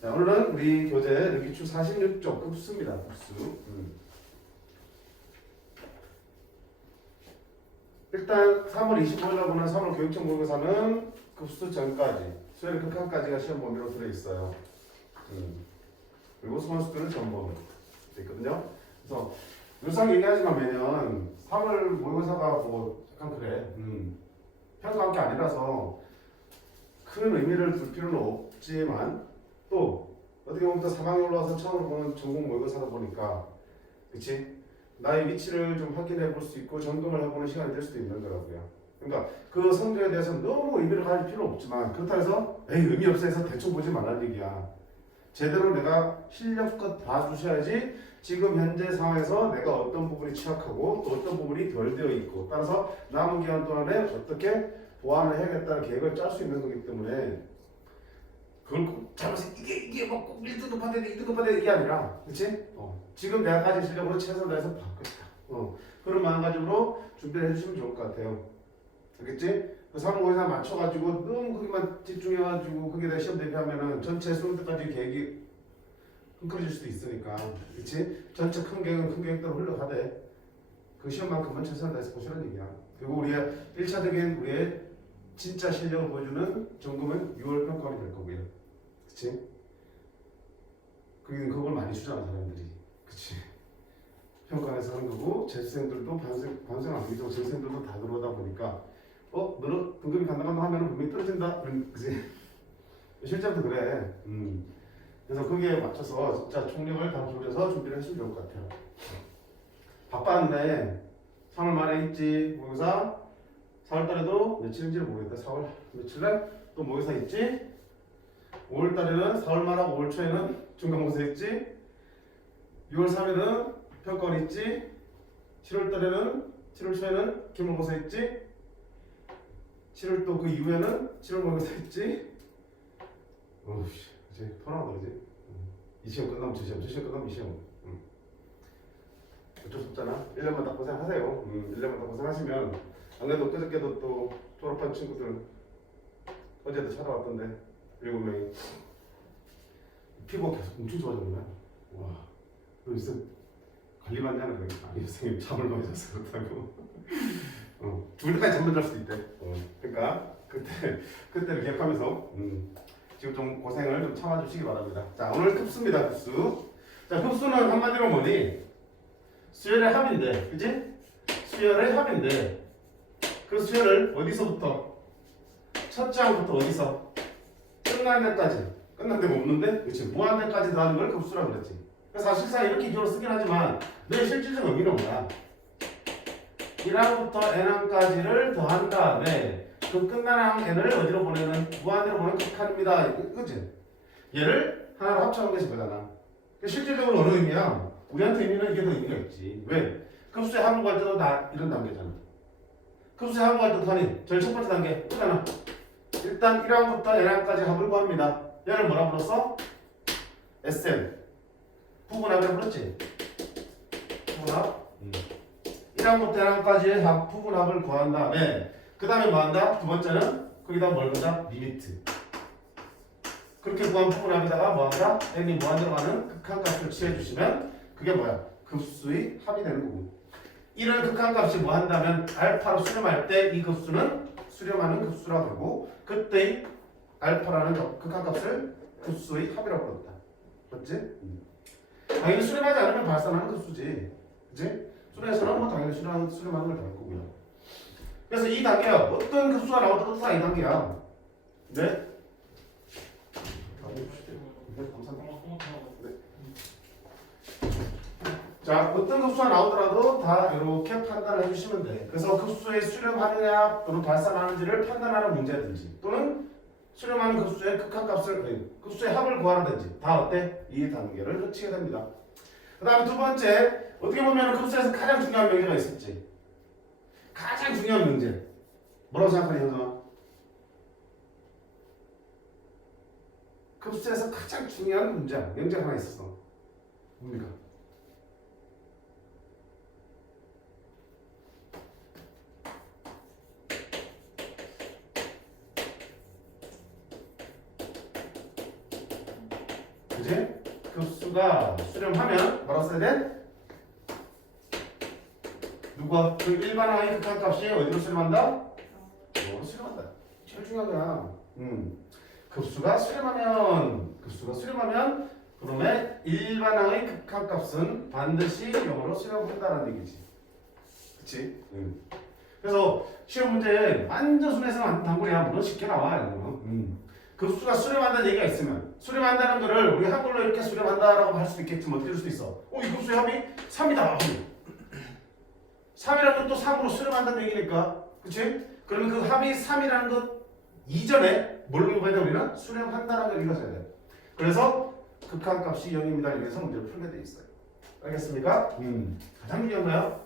자, 오늘은 우리 교재 기출 46쪽 급수입니다. 급수. 일단 3월 25일날 보는 3월 교육청 모의고사는 급수 전까지, 수열의 극한까지가 시험 범위로 들어있어요. 그리고 수원수들은 전범위 있거든요. 그래서 늘상 얘기하지만 매년 3월 모의고사가 뭐 약간 그래. 평가한 게 아니라서 큰 의미를 둘 필요는 없지만 또 어떻게 보면 또 3학년 올라와서 처음으로 보는 전공 모의고사다 보니까 그치? 나의 위치를 좀 확인해 볼 수 있고 점검을 해보는 시간이 될 수도 있는 거라고요. 그러니까 그 성적에 대해서 너무 의미를 가질 필요는 없지만 그렇다고 해서 에이 의미 없어 해서 대충 보지 말라는 얘기야. 제대로 내가 실력껏 봐주셔야지 지금 현재 상황에서 내가 어떤 부분이 취약하고 또 어떤 부분이 덜 되어 있고 따라서 남은 기간 동안에 어떻게 보완을 해야겠다는 계획을 짤 수 있는 거기 때문에 그걸 꼭 잡아서 이게 뭐 1등 급한데 2등 급한데 이게 아니라 그치? 지금 내가 가진 실력으로 최선을 다해서 바꾸겠다. 그런 마음가짐으로 준비를 해주시면 좋을 것 같아요. 알겠지? 그 3월 고사 맞춰가지고 너무 거기만 집중해가지고 거기에 대해 시험 대비하면은 전체 수능때까지 계획이 흥크러질 수도 있으니까 그치? 전체 큰 계획은 큰 계획대로 흘러가되 그 시험만큼은 최선을 다해서 보시라는 얘기야. 그리고 우리의 1차적인 우리의 진짜 실력을 보여주는 점검은 6월 평가원이 될 거고요. 그치? 그걸 많이 주잖아 사람들이. 그치? 평가에서 하는 거고 재수생들도 반성 안 하기도 재수생들도 다 들어오다 보니까 너는 등급이 간당간당 하면 분명히 떨어진다. 그치? 실제로도 그래. 그래서 거기에 맞춰서 진짜 총력을 다 조려서 준비를 해주면 좋을 것 같아요. 바빴는데 3월 말에 있지 모의고사 4월달에도 며칠인지를 모르겠다. 4월 며칠날 또 모의고사 있지 5월달에는 4월 말하고 5월 초에는 중간고사 있지 6월 3일은 평가원 있지 7월 초에는 기말고사 있지 7월 또 그 이후에는 7월 모의고사 있지 이제 토나다 그지? 이 시험 끝나면 저 시험, 저 시험 끝나면 이 시험. 어쩔 수 없잖아. 1년만 딱 고생하세요. 1년만 딱 고생하시면 안 그래도 그저께도 또 졸업한 친구들 어제도 찾아왔던데 7명이 피부가 계속 엄청 좋아졌네. 와, 너 요새 관리받냐나 그래. 아니 선생님 잠을 많이 자서 그렇다고. 죽을 때까지 잠 못 잘 수도 있대. 그러니까 그때를 기억하면서 지금 좀 고생을 좀 참아주시기 바랍니다. 자, 오늘 급수입니다. 급수. 자, 급수는 한마디로 뭐니? 수열의 합인데, 그지? 수열의 합인데, 그 수열을 어디서부터? 첫째 항부터 어디서? 끝난 데까지. 끝난 데가 없는데? 그치? 무한 데까지 더하는 걸 급수라고 그랬지. 사실상 이렇게 기호로 쓰긴 하지만, 내 실질적 의미는 뭐야? 1항부터 n항까지를 더한 다음에, 그 끝난 항 n을 어디로 보내는 무한대로 보내는 극한입니다. 그치? 얘를 하나로 합쳐놓은 것이 거잖아. 실질적으로 어느 의미야? 우리한테 의미는 이게 더 의미가 있지. 왜? 급수의 합을 구할 때도 다 이런 단계잖아. 급수의 합을 구할 때도 하니 제일 첫 번째 단계 있잖아. 일단 1항부터 n항까지 합을 구합니다. 얘를 뭐라 불렀어? SN 부분합이라고 불렀지? 부분합 1항부터 n항까지의 부분합을 구한 다음에 그 다음에 뭐 한다? 두 번째는 거기다 뭘 넣자? 리미트. 그렇게 구한 부분합에다가 뭐 한다? n이 무한대로 가는 극한값을 취해주시면 그게 뭐야? 급수의 합이 되는 거고. 이런 극한값이 뭐 한다면 알파로 수렴할 때 이 급수는 수렴하는 급수라고 하고 그때의 알파라는 극한값을 급수의 합이라고 부른다. 맞지? 당연히 수렴하지 않으면 발산하는 급수지. 그치? 수렴해서는 뭐 당연히 수렴하는 걸 다룰 거고요. 그래서 이 단계야. 어떤 급수가 나오든 다 이 단계야. 네? 자, 어떤 급수가 나오더라도 다 이렇게 판단을 해주시면 돼. 그래서 급수에 수렴하느냐 또는 발산하는지를 판단하는 문제든지 또는 수렴하는 급수의 극한값을 급수의 합을 구하는지 다 어때? 이 단계를 거치게 됩니다. 그 다음에 두 번째 어떻게 보면 급수에서 가장 중요한 명제가 있었지. 가장 중요한 명제 뭐라고 생각하니 현정아? 급수에서 가장 중요한 명제가 하나 있었어. 뭡니까? 그지? 급수가 수렴하면 뭐라고 써야 돼? 누가? 그 일반항의 극한값이 어디로 수렴한다? 뭐로 수렴한다. 제일 중요한 거야. 급수가 수렴하면 그러면 일반항의 극한값은 반드시 0으로 수렴한다는 얘기지. 그치? 그래서 시험 문제 완전 순해서 완전 단골이야. 물론 쉽게 나와. 이거. 급수가 수렴한다는 얘기가 있으면 수렴한다는 거를 우리 한글로 이렇게 수렴한다라고 할 수도 있겠지만 어떻게 될 수도 있어. 이 급수의 합이 3이다. 3이라는 건 또 3으로 수렴한다는 얘기니까. 그치? 그러면 그 합이 3이라는 것 이전에 뭘 봐야 돼? 우리는 수렴한다라는 걸 읽어줘야 돼. 그래서 극한값이 0입니다. 이래서 문제를 풀게 돼 있어요. 알겠습니까? 가장 중요한 거야.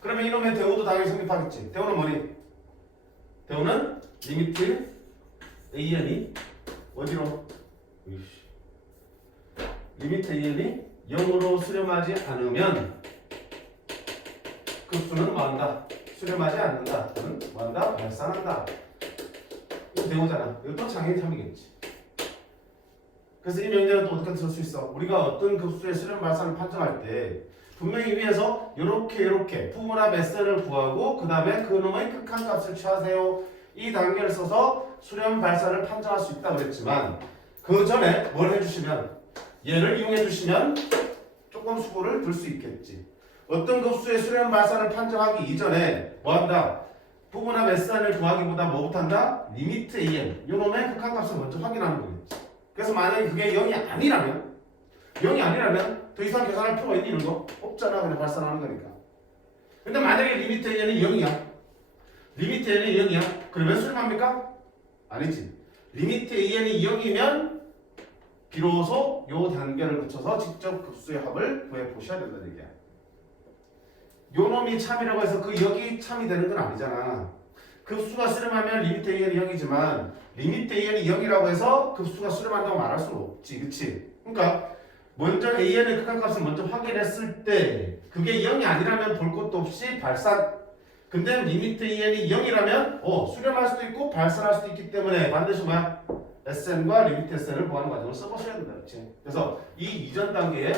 그러면 이놈의 대우도 당연히 성립하겠지. 대우는 뭐니? 대우는 리미트 AN이 어디로? 리미트 AN이 0으로 수렴하지 않으면 급수는 뭐한다? 수렴하지 않는다. 또는 뭐한다? 발산한다. 이거 대우잖아. 이것도 장애인탐이겠지. 그래서 이 명제는 또 어떻게 쓸 수 있어? 우리가 어떤 급수의 수렴 발산을 판정할 때 분명히 위에서 이렇게 부분합 S를 구하고 그 다음에 그놈의 극한값을 취하세요. 이 단계를 써서 수렴 발산을 판정할 수 있다고 그랬지만 그 전에 뭘 해주시면 얘를 이용해 주시면 조금 수고를 들 수 있겠지. 어떤 급수의 수렴 발산을 판정하기 이전에 뭐한다? 부분합 S를 구하기보다 뭐부터 한다? 리미트 AN 이놈의 극한값을 먼저 확인하는 거겠지. 그래서 만약에 그게 0이 아니라면 더 이상 계산할 필요가 있니? 이런 거? 없잖아. 그냥 발산하는 거니까. 근데 만약에 리미트 A는 0이야. 리미트 A는 0이야. 그러면 수렴합니까? 아니지. 리미트 A는 0이면 비로소 요 단계를 거쳐서 직접 급수의 합을 구해보셔야 된다는 얘기야. 요 놈이 참이라고 해서 그 여기 참이 되는 건 아니잖아. 급수가 수렴하면 리미트 A는 0이지만 리미트 A는 0이라고 해서 급수가 수렴한다고 말할 수는 없지. 그치? 그러니까 먼저 AN의 극한값을 먼저 확인했을 때 그게 0이 아니라면 볼 것도 없이 발산. 근데 리미트 AN이 0이라면 수렴할 수도 있고 발산할 수도 있기 때문에 반드시 뭐야? SN과 리미트 SN을 구하는 과정을 써보셔야 된다. 그렇지? 그래서 이 이전 단계에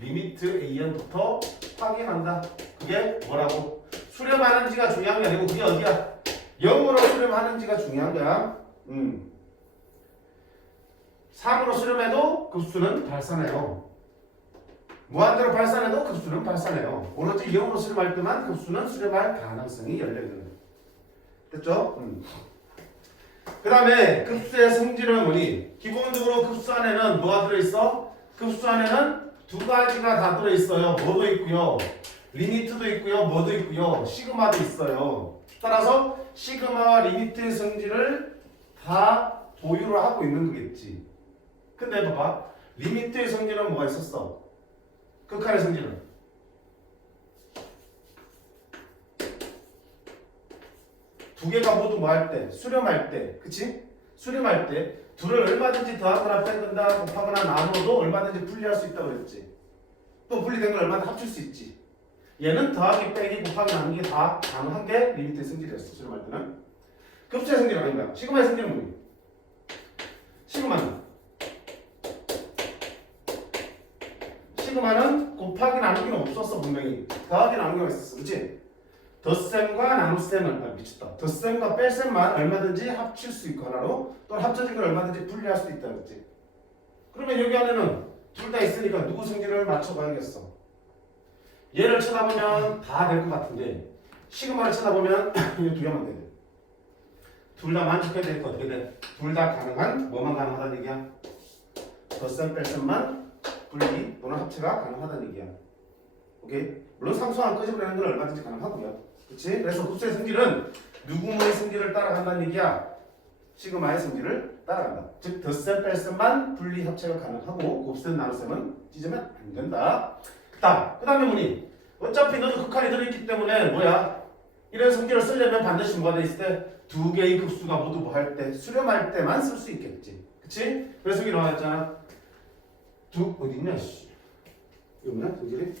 리미트 AN부터 확인한다. 그게 뭐라고? 수렴하는지가 중요한 게 아니고 그게 어디야? 0으로 수렴하는지가 중요한 거야. 3으로 수렴해도 급수는 발산해요. 무한대로 발산해도 급수는 발산해요. 오로지 0으로 수렴할 때만 급수는 수렴할 가능성이 열려있는 거예요. 됐죠? 그 다음에 급수의 성질은 뭐니? 기본적으로 급수 안에는 뭐가 들어있어? 급수 안에는 두 가지가 다 들어있어요. 뭐도 있고요. 리미트도 있고요. 뭐도 있고요. 시그마도 있어요. 따라서 시그마와 리미트의 성질을 다 보유를 하고 있는 거겠지. 근데 봐봐. 리미트의 성질은 뭐가 있었어? 극한의 성질은 두 개가 모두 뭐 할 때? 수렴할 때. 그치? 수렴할 때 둘을 얼마든지 더하거나 빼거나 곱하거나 나눠도 얼마든지 분리할 수 있다고 그랬지. 또 분리된 걸 얼마든지 합칠 수 있지. 얘는 더하기, 빼기, 곱하기, 나누기 다 가능한 게 리미트의 성질이었어. 수렴할 때는. 급수의 성질은 아닌가요? 시그마의 성질은 뭐니? 시그마는 곱하기 나누기는 없었어. 분명히 더하기 나누기가 있었어. 그치? 덧셈과 나눗셈은 미쳤다. 덧셈과 뺄셈만 얼마든지 합칠 수 있고 하나로 또는 합쳐진 걸 얼마든지 분리할 수 있다. 그치? 그러면 여기 안에는 둘 다 있으니까 누구 성질을 맞춰봐야겠어. 얘를 쳐다보면 다 될 것 같은데 시그마를 쳐다보면 이 두 개만 돼. 둘 다 만족해야 되니까 어떻게 돼? 둘 다 가능한 뭐만 가능하다는 얘기야? 덧셈 뺄셈만 분리 또는 합체가 가능하다는 얘기야. 오케이? 물론 상수항 끄집어내는 건 얼마든지 가능하고요. 그치? 그래서 급수의 성질은 누구의 성질을 따라간다는 얘기야? 시그마의 성질을 따라간다. 즉 덧셈 뺄셈만 분리 합체가 가능하고 곱셈 나눗셈은 찢으면 안 된다. 그 다음에 뭐니? 어차피 너도 극한이 들어있기 때문에 뭐야? 이런 성질을 쓰려면 반드시 뭐가 돼 있을 때 두 개의 급수가 모두 뭐 할 때 수렴할 때만 쓸 수 있겠지. 그치? 그래서 여기 나와있잖아. 어디 있냐? 씨. 여기 없나? 성질이?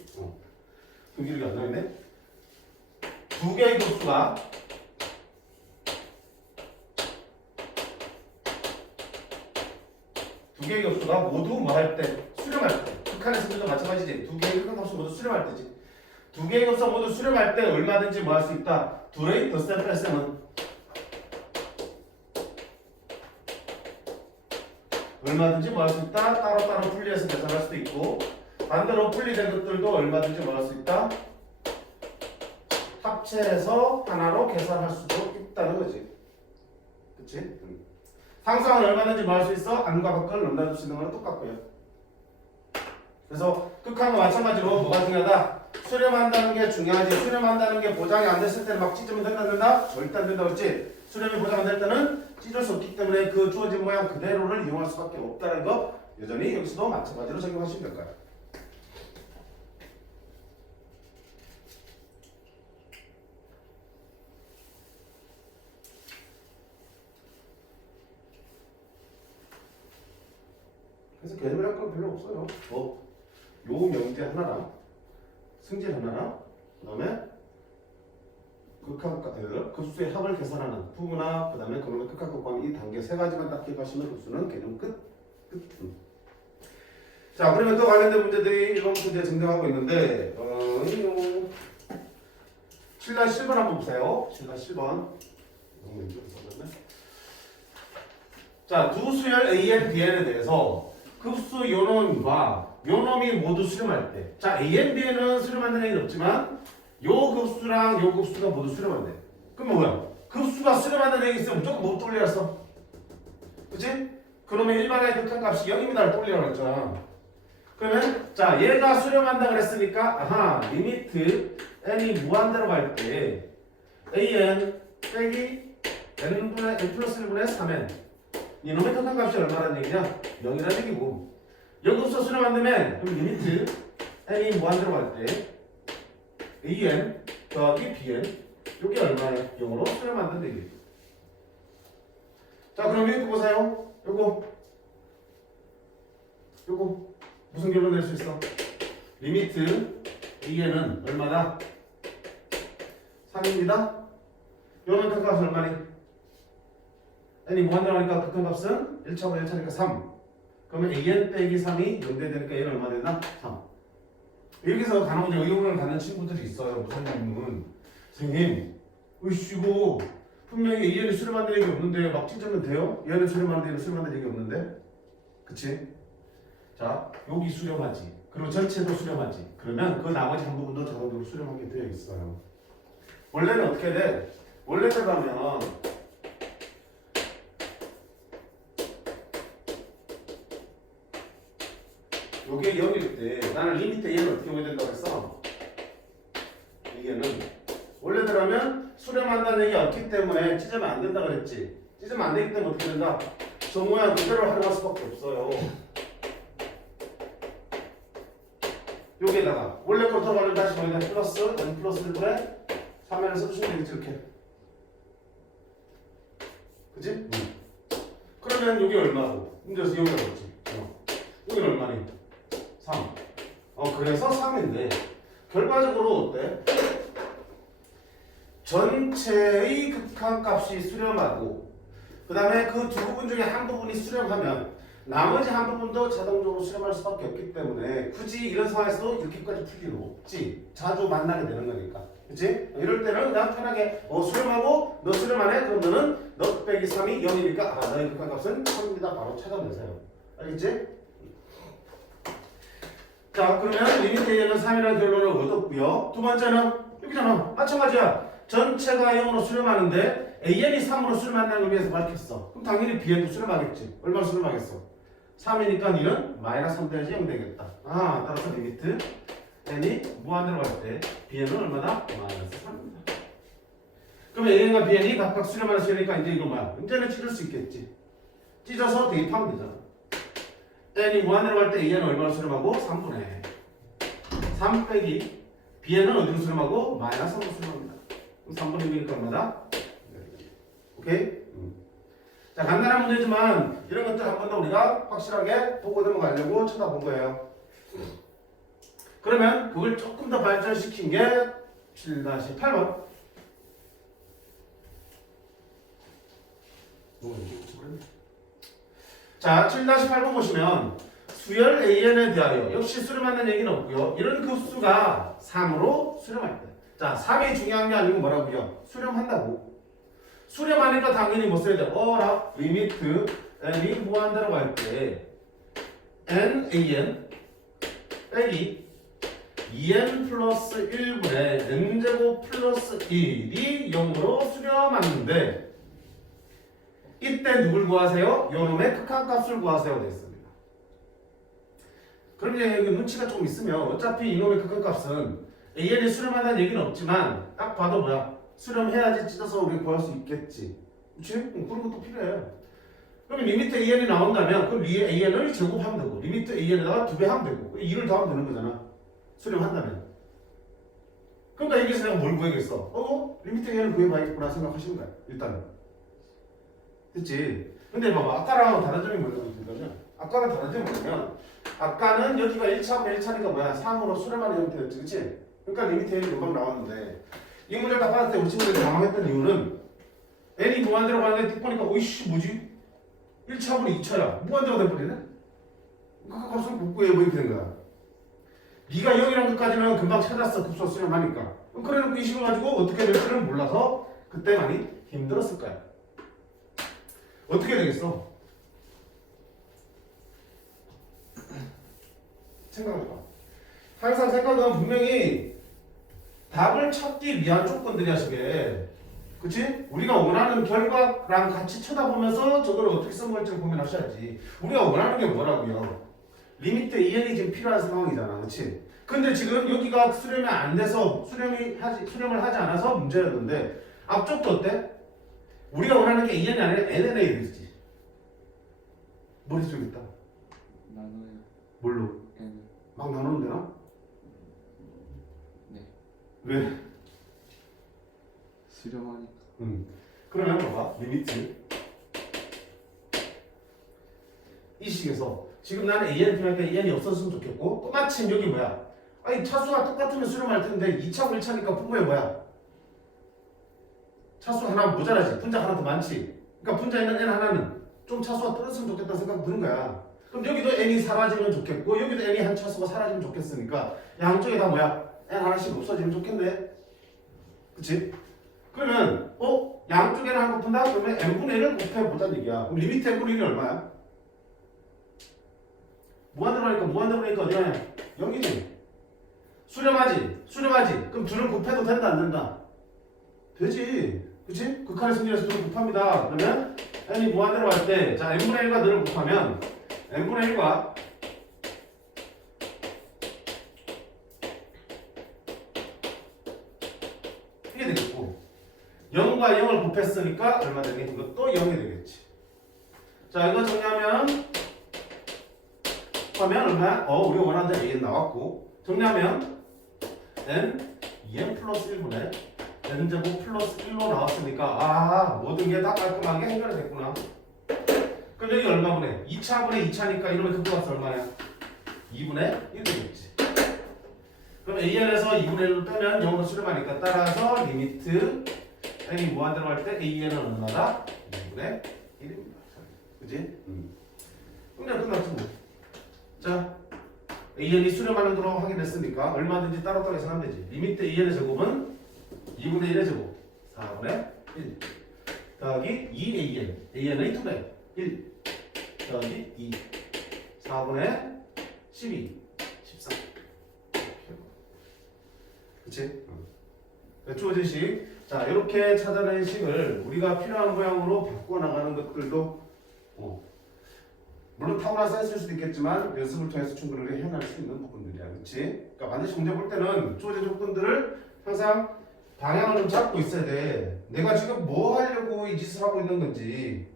성질이 안 나있네? 두 개의 급수가 두 개의 격수가 모두 뭐 할 때? 수렴할 때. 극한의 승부도 마찬가지지. 두 개의 극한 값수 모두 수렴할 때지. 두 개의 격수가 모두 수렴할 때 얼마든지 뭐 할 수 있다. 둘의 덧셈 뺄셈은 얼마든지 뭐 할 수 있다. 따로따로 분리해서 계산할 수도 있고 반대로 분리된 것들도 얼마든지 뭐 할 수 있다. 합체해서 하나로 계산할 수도 있다는 거지. 그치? 상수항은 얼마든지 뭐 할 수 있어? 안과 밖을 넘나들 수 있는 거는 똑같고요. 그래서 극한과 마찬가지로 뭐가 중요하다? 수렴한다는 게 중요하지. 수렴한다는 게 보장이 안 됐을 때는 막 찢으면 된다 안 된다? 절대 안 된다 그랬지? 수렴이 보장 안 될 때는 찢을 수 없기 때문에 그 주어진 모양 그대로를 이용할 수밖에 없다는 거 여전히 여기서도 마찬가지로 적용하시면 될 거야. 그래서 개념이랄 건 별로 없어요. 뭐 요 명제 하나랑 승질 하나랑 그다음에 급수의 합을 계산하는 부분나 그다음에 그놈의 극한과 구하는 이 단계 세 가지만 딱 기억하시면 급수는 개념 끝. 자 그러면 또 관련된 문제들이 1번부터 이제 증정하고 있는데 7-10번 한번 보세요. 7-10번 너무 왼쪽에 써졌네. 자 두 수열 AN, BN에 대해서 급수 요놈과 요놈이 모두 수렴할 때, 자 AN, BN은 수렴하는 얘기는 없지만 요 급수랑 요 급수가 모두 수렴한대. 그럼 뭐야? 급수가 수렴한다는 얘기 있으면 무조건 못 돌려서, 그치? 그러면 일반의 극한값이 0입니다를 돌리라고 했잖아. 그러면 자 얘가 수렴한다 그랬으니까 아하 리미트 n이 무한대로 갈 때 an 빼기 n 플러스 1분의 3n 이놈의 극한값이 얼마라는 얘기냐? 0이라는 얘기고, 여기서 수렴한다면 그럼 리미트 n이 무한대로 갈 때 an 더하기 bn 이게 얼마예요? 0으로 수렴한다는 얘기죠. 자 그럼 이거 보세요. 요거 무슨 결론 낼 수 있어? 리미트 an은 얼마다? 3입니다. 요는 극한값 얼마니? n이 무한대로 하니까 극한값은 1차보다 1차니까 3. 그러면 an 빼기 3이 0대 되니까 얘는 얼마 된다? 3. 여기서 간혹 의혹을 갖는 친구들이 있어요. 무선님은 선생님 으이씨고 분명히 an이 수렴한다는 얘기 없는데 막 찢으면 돼요? 얘는 수렴하는데 얘는 수렴한다는 얘기 없는데? 그치? 자 여기 수렴하지. 그리고 전체도 수렴하지. 그러면 그 나머지 한 부분도 자동적으로 수렴하게 되어 있어요. 원래는 어떻게 돼? 원래대로 하면 요게 0일 때 나는 리미트 얘는 어떻게 보게 된다고 했어? 이게는 원래대로 하면 수렴한다는 얘기가 없기 때문에 찢으면 안 된다 그랬지. 찢으면 안 되기 때문에 어떻게 된다? 저 모양 그대로 활용할 수밖에 없어요. 여기에다가 원래 거 들어가면 다시 뭐냐? 플러스 n 플러스 1분의 3n을 써주시면 되겠지 이렇게. 그치? 그러면 여기 얼마고? 문제에서 여기가 뭐지? 여기는 얼마니? 3. 그래서 3인데 결과적으로 어때? 전체의 극한값이 수렴하고 그 다음에 그 두 부분 중에 한 부분이 수렴하면 나머지 한 부분도 자동적으로 수렴할 수밖에 없기 때문에 굳이 이런 상황에서도 이렇게까지 풀 필요 없지. 자주 만나게 되는 거니까. 그치? 이럴 때는 그냥 편하게 수렴하고 너 수렴 안 해? 그럼 너는 너 빼기 3이 0이니까 너의 극한값은 3입니다. 바로 찾아내세요. 알겠지? 자 그러면 리미트 A는 3이라는 결론을 얻었고요. 두 번째는 여기잖아. 마찬가지야. 전체가 0으로 수렴하는데 AN이 3으로 수렴한다는 의미에서 밝혔어. 그럼 당연히 BN도 수렴하겠지. 얼마나 수렴하겠어? 3이니까 1은 마이너스 3 대야지 0 되겠다. 따라서 리미트 n이 무한대로 갈 때 bn은 얼마다? 마이너스 3입니다. 그러면 an과 bn이 각각 수렴하는 수니까 이제 이거 뭐야? 문제는 찢을 수 있겠지. 찢어서 대입하면 되잖아. n이 무한대로 갈 때 an은 얼마로 수렴하고? 3분의 3 빼기 bn은 어디로 수렴하고? 마이너스 3으로 수렴합니다. 그럼 3분의 6이니까 얼마다? 오케이? 자 간단한 문제지만 이런 것들 한 번 더 우리가 확실하게 보고 넘어가려고 쳐다본 거예요. 그러면 그걸 조금 더 발전시킨 게 7-8번. 자, 7-8번 보시면 수열 AN에 대하여 역시 수렴한다는 얘기는 없고요. 이런 급수가 3으로 수렴할 때. 자, 3이 중요한 게 아니고 뭐라고요? 수렴한다고. 수렴하니까 당연히 뭐 써야 돼? 어라 리미트 n이 무한대로 갈 때 n an 빼기 2n 플러스 1분의 n제곱 플러스 1이 0으로 수렴하는데 이때 누굴 구하세요? 요놈의 극한값을 구하세요 됐습니다. 그럼 이제 여기 눈치가 조금 있으면 어차피 이놈의 극한값은 an이 수렴한다는 얘기는 없지만 딱 봐도 뭐야? 수렴해야지 찢어서 우리 구할 수 있겠지. 그치? 그런 것도 필요해. 그러면 리미트 an이 나온다면 그럼 위에 an을 제곱하면 되고 리미트 an에다가 2배 하면 되고 2를 더하면 되는 거잖아. 수렴한다면. 그러니까 여기서 내가 뭘 구해야겠어? 리미트 an을 구해봐야겠구나 생각하시는 거야. 일단은. 됐지? 근데 봐봐. 아까랑 다른 점이 뭐냐면 아까랑 다른 점이 뭐냐면 아까는 여기가 1차분의 1차니까 뭐야? 3으로 수렴하는 형태였지. 그치? 그러니까 리미트 an이 금방 나왔는데 이 문제를 딱 받을 때 우리 친구들이 당황했던 이유는 n이 무한대로 가는데 딱 보니까 오이씨 뭐지? 1차분의 2차야. 무한대로 돼버리네? 그 값을 못 구해 뭐 이렇게 된 거야. 네가 0이란 것까지는 금방 찾았어. 급수 수렴하니까. 그래놓고 이 식을 가지고 어떻게 될지를 몰라서 그때 많이 힘들었을 거야. 어떻게 되겠어? 생각해봐. 항상 생각은 분명히 답을 찾기 위한 조건들이야 저게. 그치? 우리가 원하는 결과랑 같이 쳐다보면서 저걸 어떻게 써먹을지를 고민하셔야지. 우리가 원하는 게 뭐라고요? 리미트 an이 지금 필요한 상황이잖아. 그치? 근데 지금 여기가 수렴이 안 돼서 수렴을 하지 않아서 문제였는데 앞쪽도 어때? 우리가 원하는 게 an이 아니라 nna 되지. 머릿속에 있다. 나눠요. 뭘로? n. 막 나누면 되나? 네. 왜? 수렴하니까. 그러면 봐봐. 리미트 이 식에서 지금 나는 AN이 필요하니까 AN이 없었으면 좋겠고 또 마침 여기 뭐야? 아니 차수가 똑같으면 수렴할 텐데 2차고 1차니까 분모에 뭐야? 차수 하나 모자라지. 분자 하나 더 많지. 그러니까 분자 있는 n 하나는 좀 차수가 떨어졌으면 좋겠다는 생각 드는 거야. 그럼 여기도 n이 사라지면 좋겠고 여기도 n이 한 차수가 사라지면 좋겠으니까 양쪽에 다 뭐야? n 하나씩 없어지면 좋겠네. 그치? 그러면 양쪽에는 한 곱한다? 그러면 n분의 1을 곱해보자는 얘기야. 그럼 리미트 n분의 1이 얼마야? 무한대로 하니까 어디야? 0이지. 수렴하지. 그럼 둘을 곱해도 된다 안 된다? 되지. 그치? 극한의 승리에서 둘을 곱합니다. 그러면 n이 무한대로 갈 때 자 n분의 1과 너를 곱하면 n분의 1과 이게 되겠고 0과 0을 곱했으니까 얼마 되니? 이것도 0이 되겠지. 자 이거 정리하면 얼마야? 우리가 원하는 데 an 나왔고 정리하면 n 2n 플러스 1분의 n제곱 플러스 1로 나왔으니까 모든 게 다 깔끔하게 해결이 됐구나. 그럼 여기 얼마분의? 2차분의 2차니까 이놈의 극도값은 얼마야? 2분의 1 되겠지. 그럼 an에서 2분의 1로 빼면 0으로 수렴하니까 따라서 리미트 n이 무한대로 할 때 an은 얼마다? 2분의 1입니다. 그치? 그냥 끝났지 뭐. 자 an이 수렴하는 거로 확인했으니까 얼마든지 따로따로 계산하면 되지. 리미트 an의 제곱은 2분의 1의 제곱 4분의 1 더하기 2an an의 2배 1 더하기 2 4분의 12 14 그치? 주어진 식. 자 이렇게 찾아낸 식을 우리가 필요한 모양으로 바꿔나가는 것들도 물론 타고난 센스일 수도 있겠지만 연습을 통해서 충분히 해낼 수 있는 부분들이야. 그치? 그러니까 반드시 문제 볼 때는 주어진 조건들을 항상 방향을 좀 잡고 있어야 돼. 내가 지금 뭐 하려고 이 짓을 하고 있는 건지.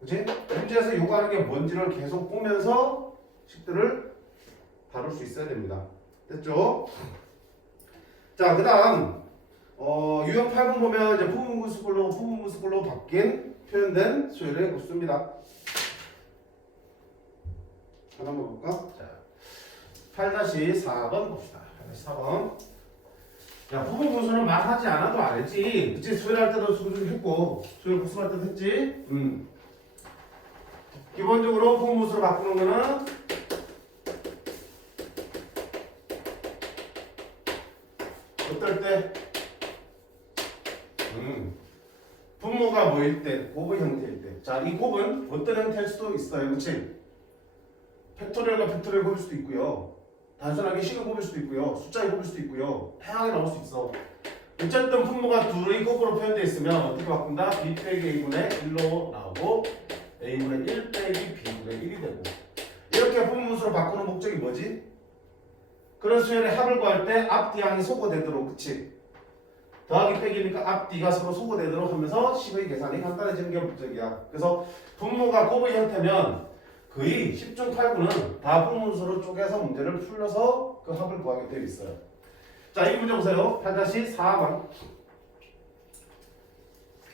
그치? 문제에서 요구하는 게 뭔지를 계속 보면서 식들을 다룰 수 있어야 됩니다. 됐죠? 자, 그 다음 유형 8번 보면 이제 부분분수꼴로 바뀐 표현된 수열의 급수입니다. 하나 한번 볼까? 자, 8-4번 봅시다. 8-4번. 야, 부분 분수는 말하지 않아도 알지. 그치? 수열할 때도 수준 했고, 수열 복습할 때도 했지. 기본적으로 분무수로 바꾸는 거는 어떨 때? 분모가 뭐일 때? 곱의 형태일 때. 자, 이 곱은 어떤 형태일 수도 있어요. 그치? 팩토리얼과 팩토리얼 곱일 수도 있고요. 단순하게 식의 곱일 수도 있고요. 숫자의 곱일 수도 있고요. 다양하게 나올 수 있어. 어쨌든 분모가 둘의 곱으로 표현되어 있으면 어떻게 바꾼다? b 빼기 a분의 1로 나오고 a분의 1 빼기 b분의 1이 되고 이렇게 분모수로 바꾸는 목적이 뭐지? 그런 수열의 합을 구할 때 앞뒤항이 소거되도록 그치? 더하기 빼기니까 앞뒤가 서로 소거되도록 하면서 식의 계산이 간단해지는 게 목적이야. 그래서 분모가 곱의 형태면 거의 10중 8구는 다 분모수로 쪼개서 문제를 풀려서 그 합을 구하게 되어 있어요. 자, 이 문제 보세요. 8-4번.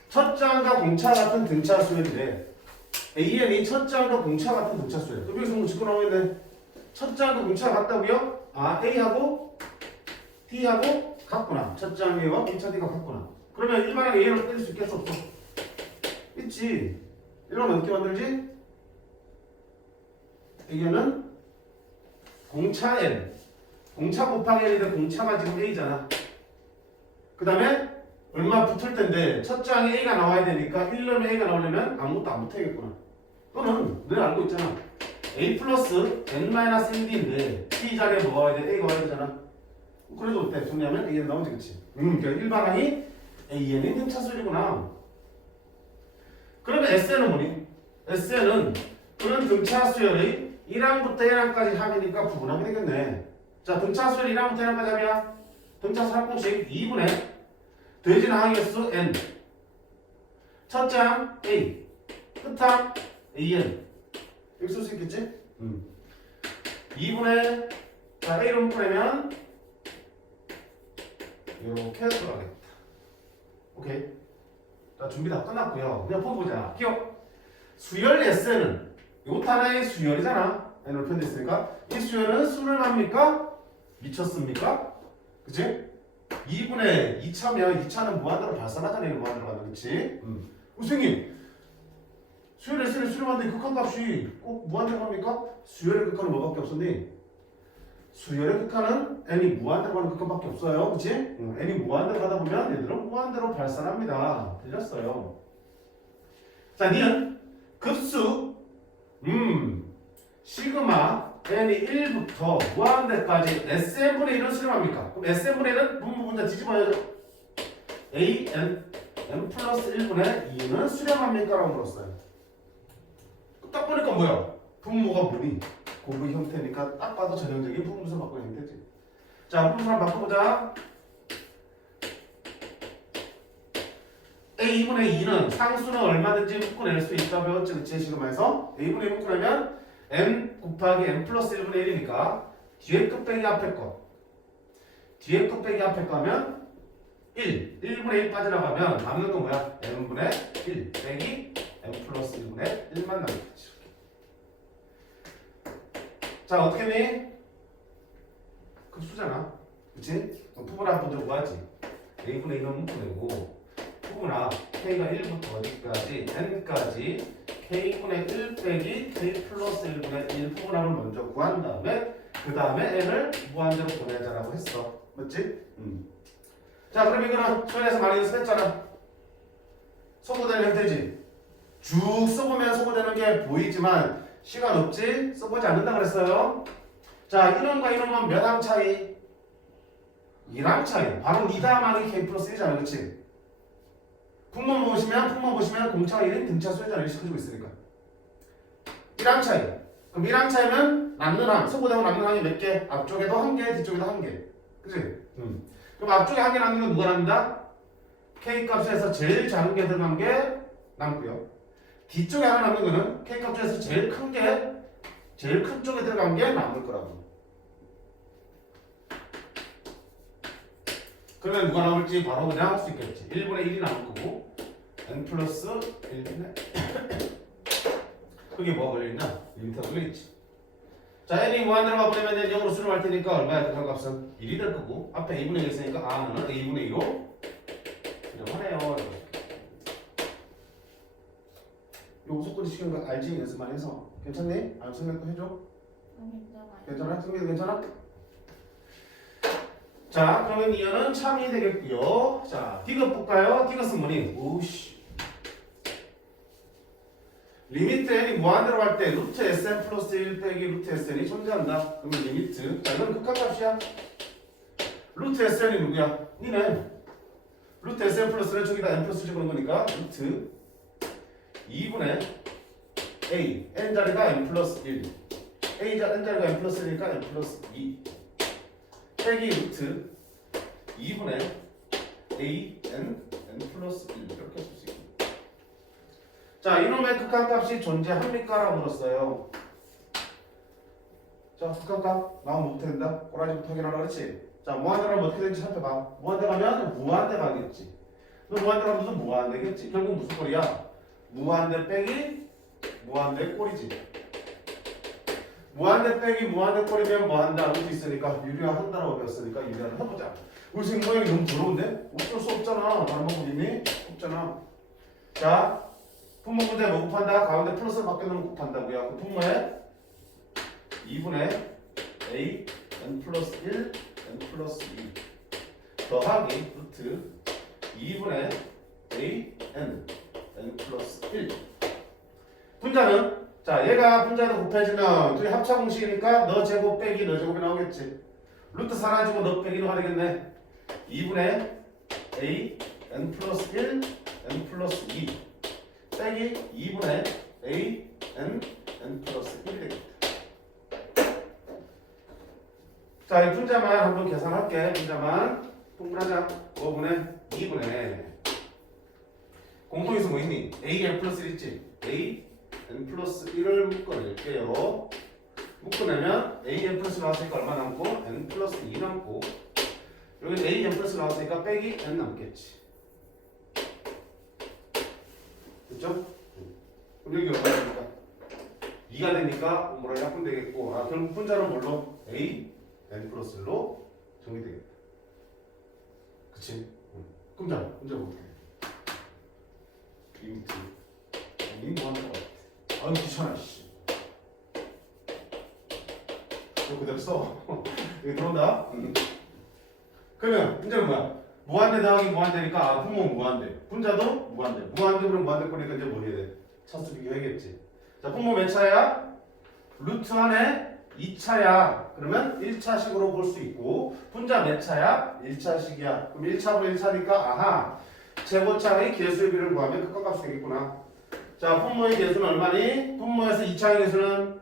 첫 장과 공차 같은 등차 수열인데 AN이 첫 장과 공차 같은 등차 수열. 여기서 뭐 짚고 나오겠네. 첫 장과 공차가 같다고요? 아, A하고 D하고 같구나. 첫 장 A와 공차 D가 같구나. 그러면 일반하게 A로 뺄 수 있겠어? 없어? 있지. 이러면 어떻게 만들지? A는 공차 N. 공차 곱하기 N인데 공차가 지금 A잖아. 그 다음에 얼마 붙을 텐데 첫 장에 A가 나와야 되니까 1놈에 A가 나오려면 아무것도 안 붙어야겠구나. 그거는 늘 알고 있잖아. A 플러스 N-1D인데 D 자리에 뭐가 와야 돼? A가 와야 되잖아. 그래도 어때? 정리하면 AN 나오지 그치? 그러니까 일반항이 AN이 등차수열이구나. 그러면 SN은 뭐니? SN은 그런 등차수열의 1항부터 1항까지 합이니까 부분하게 되겠네. 자, 등차수열 1항부터 1항까지 합이야. 등차수 합공식 2분의 더해진 항의 수 N 첫 장 A 끝항 AN 이렇게 쓸 수 있겠지? 2분의 자, A로 묶으려면 이렇게 돌아가겠다. 오케이. 자, 준비 다 끝났고요. 그냥 풀어보자. 기억. 수열 S는 이것 하나의 수열이잖아. N으로 표현됐으니까 이 수열은 수를 합니까? 미쳤습니까? 그치? 2분의 2차면 2차는 무한대로 발산하잖아요. 무한대로 가는 그치? 선생님 수열 S를 수렴하는데 극한값이 꼭 무한대로 갑니까? 수열의 극한은 뭐밖에 없었니? 수열의 극한은 n이 무한대로 가는 극한밖에 없어요. 그치? n이 무한대로 가다 보면 얘들은 무한대로 발산합니다. 들렸어요. 자, 니은 급수 시그마 n이 1부터 무한대까지 Sn분의 1을 수렴합니까? 그럼 Sn분의 1은 분모분자 뒤집어야죠. an n 플러스 1분의 2는 수렴합니까? 라고 물었어요. 딱 보니까 뭐야? 분모가 뭐니? 곱의 형태니까 딱 봐도 전형적인 분모수를 바꾸는 형태지. 자, 분모수를 바꿔보자. A분의 2는 상수는 얼마든지 묶어낼 수 있다고 배웠지, 그치? 시그마에서 A분의 2 묶으려면 n 곱하기 n 플러스 1분의 1이니까 뒤에 끝 빼기 앞에 거 뒤에 끝 빼기 앞에 거 하면 1분의 1 빠져나가면 남는 건 뭐야? n분의 1 빼기 n 플러스 1분의 1만 남겠지. 자, 어떻게 니? 급수잖아. 그치? 부분합 분들 구하지. A분의 2는 묶어내고 부분합 K가 1부터 어디까지? N까지 K분의 1 빼기 K 플러스 1분의 1 부분합을 먼저 구한 다음에 그 다음에 N을 무한대로 보내자라고 했어. 맞지? 자, 그럼 이거는 수열에서 많이 연습했잖아. 소거되는 형태지. 쭉 써보면 소거되는 게 보이지만 시간 없지? 써보지 않는다 그랬어요. 자, 이놈과 이놈은 몇 항 차이? 1항 차이. 바로 2다음 항이 K 플러스 1이잖아. 그치? 풍문 보시면 공차가 1인 등차 수열자를 일시켜주고 있으니까 1항 차이. 그럼 1항 차이면 남는 항, 소거되고 남는 항이 몇 개? 앞쪽에도 1개, 뒤쪽에도 1개. 그치? 그럼 앞쪽에 1개 남는 건 누가 남는다? K 값에서 제일 작은 게 들어간 게 남고요. 뒤쪽에 하나 남는 거는 K 값 중에서 제일 큰 쪽에 들어간 게 남을 거라고. 그러면 누가 남을지 바로 그냥 할 수 있겠지. 1분의 1이 남을 거고 n 플러스 1분의 그게 뭐가 걸려있나? 리미터가 걸려있지. 자, n이 무한대로 가버리면 0으로 수렴할 테니까 얼마야? 그 값은 1이 될 거고 앞에 a분의 1 있으니까 아는 a분의 2로 수렴하네요. 속도지 시키는 거 알지? 연습 많이 해서. 괜찮니? 안 생각도 해줘? 괜찮아? 승민이 괜찮아? 자, 그러면 이어는 참이 되겠고요. 자, 디귿 볼까요? 디귿은 뭐니? 오우씨. 리미트 n이 무한대로 갈 때 루트 sn 플러스 1 빼기 루트 sn이 존재한다. 그러면 리미트. 자, 이건 극한값이야. 루트 sn이 누구야? 니네. 루트 sn 플러스는 저기다 n 플러스 집어넣은 거니까 루트 2분의 a. n자리가 n 플러스 1. n자리가 n 플러스 1이니까 n 플러스 2. 빼기 루트 2분의 a n 플러스 1 이렇게 쓸 수 있습니다. 자, 이놈의 극한값이 존재합니까? 라고 물었어요. 자, 극한값 나오면 어떻게 된다? 꼬라지부터 확인하라 그랬지? 자, 무한대라면 어떻게 되는지 살펴봐. 무한대 가면 무한대 가겠지. 너 무한대 가면 무슨 무한대겠지? 결국 무슨 꼴이야? 무한대 빼기 무한대 꼴이지. 무한대 빼기 무한대 꼴이면 무한대 알고 있으니까 유리화한다라고 배웠으니까 유리화를 해보자. 우리 생 모양이 너무 더러운데? 어쩔 수 없잖아. 다른 방법 있니? 없잖아. 자, 분모 문제 뭐 곱한다? 가운데 플러스를 바뀌어놓으면 곱한다고요. 그 분모에 2분의 a n 플러스 1 n 플러스 2 더하기 루트 2분의 a n 플러스 1 분자는 자 얘가 분자도 곱해지면 둘이 합차 공식이니까 너 제곱 빼기 너 제곱이 나오겠지. 루트 사라지고 너 빼기로 하겠네. 2분의 a n 플러스 1 n 플러스 2 빼기 2분의 a n 플러스 1이 되겠다. 자, 이 분자만 한번 계산할게. 분자만 동분하자. 5분의 2분의 공통에서 뭐 있니? a n 플러스 1 있지? a n 플러스 1을 묶어낼게요. 묶어내면 a n 플러스 나왔으니까 얼마 남고? n 플러스 2 남고 여기 a n 플러스 나왔으니까 빼기 n 남겠지. 그렇죠? 그럼 여기 얼마 됩니까? 2가 되니까 뭐라 약분 되겠고 아 결국 분자는 뭘로? a n 플러스 1로 정리되겠다. 그치? 그럼 자, 분자 볼게. 리미트 이 뭐하는 거 같아. 아유 귀찮아 씨. 너 그대로 써. 여기 들어온다. 그러면 분자는 뭐야? 무한대 더하기 무한대니까 아 분모 무한대. 분자도 무한대. 무한대 그럼 무한대 거니까 이제 뭐 해야 돼? 차수 비교해야겠지. 자 분모 몇 차야? 루트 안에 2차야. 그러면 1차식으로 볼 수 있고 분자 몇 차야? 1차식이야. 그럼 1차분의 1차니까 아하 제곱차의 개수의 비를 구하면 극한값이 되겠구나. 자 분모의 개수는 얼마니? 분모에서 2차의 개수는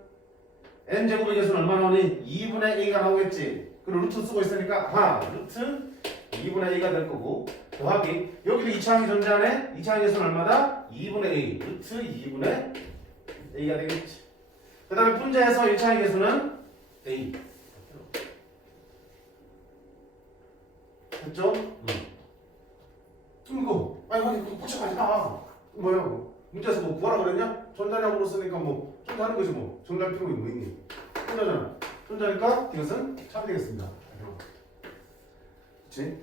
n제곱의 개수는 얼마 나오니? 2분의 a가 나오겠지. 그리고 루트 쓰고 있으니까 아하 루트 2분의 a가 될 거고 더하기 여기도 2차항이 존재하네? 2차항의 개수는 얼마다? 2분의 a 루트 2분의 a가 되겠지. 그 다음에 분자에서 1차항의 개수는 a 됐죠? 이거 아니 복잡하지 마. 뭐야 문제에서 뭐 구하라 그랬냐? 전자량으로 쓰니까 뭐 전자하는 거지 뭐 전자할 필요가 뭐 있니? 전자잖아. 전자니까 이것은 참 되겠습니다. 그치?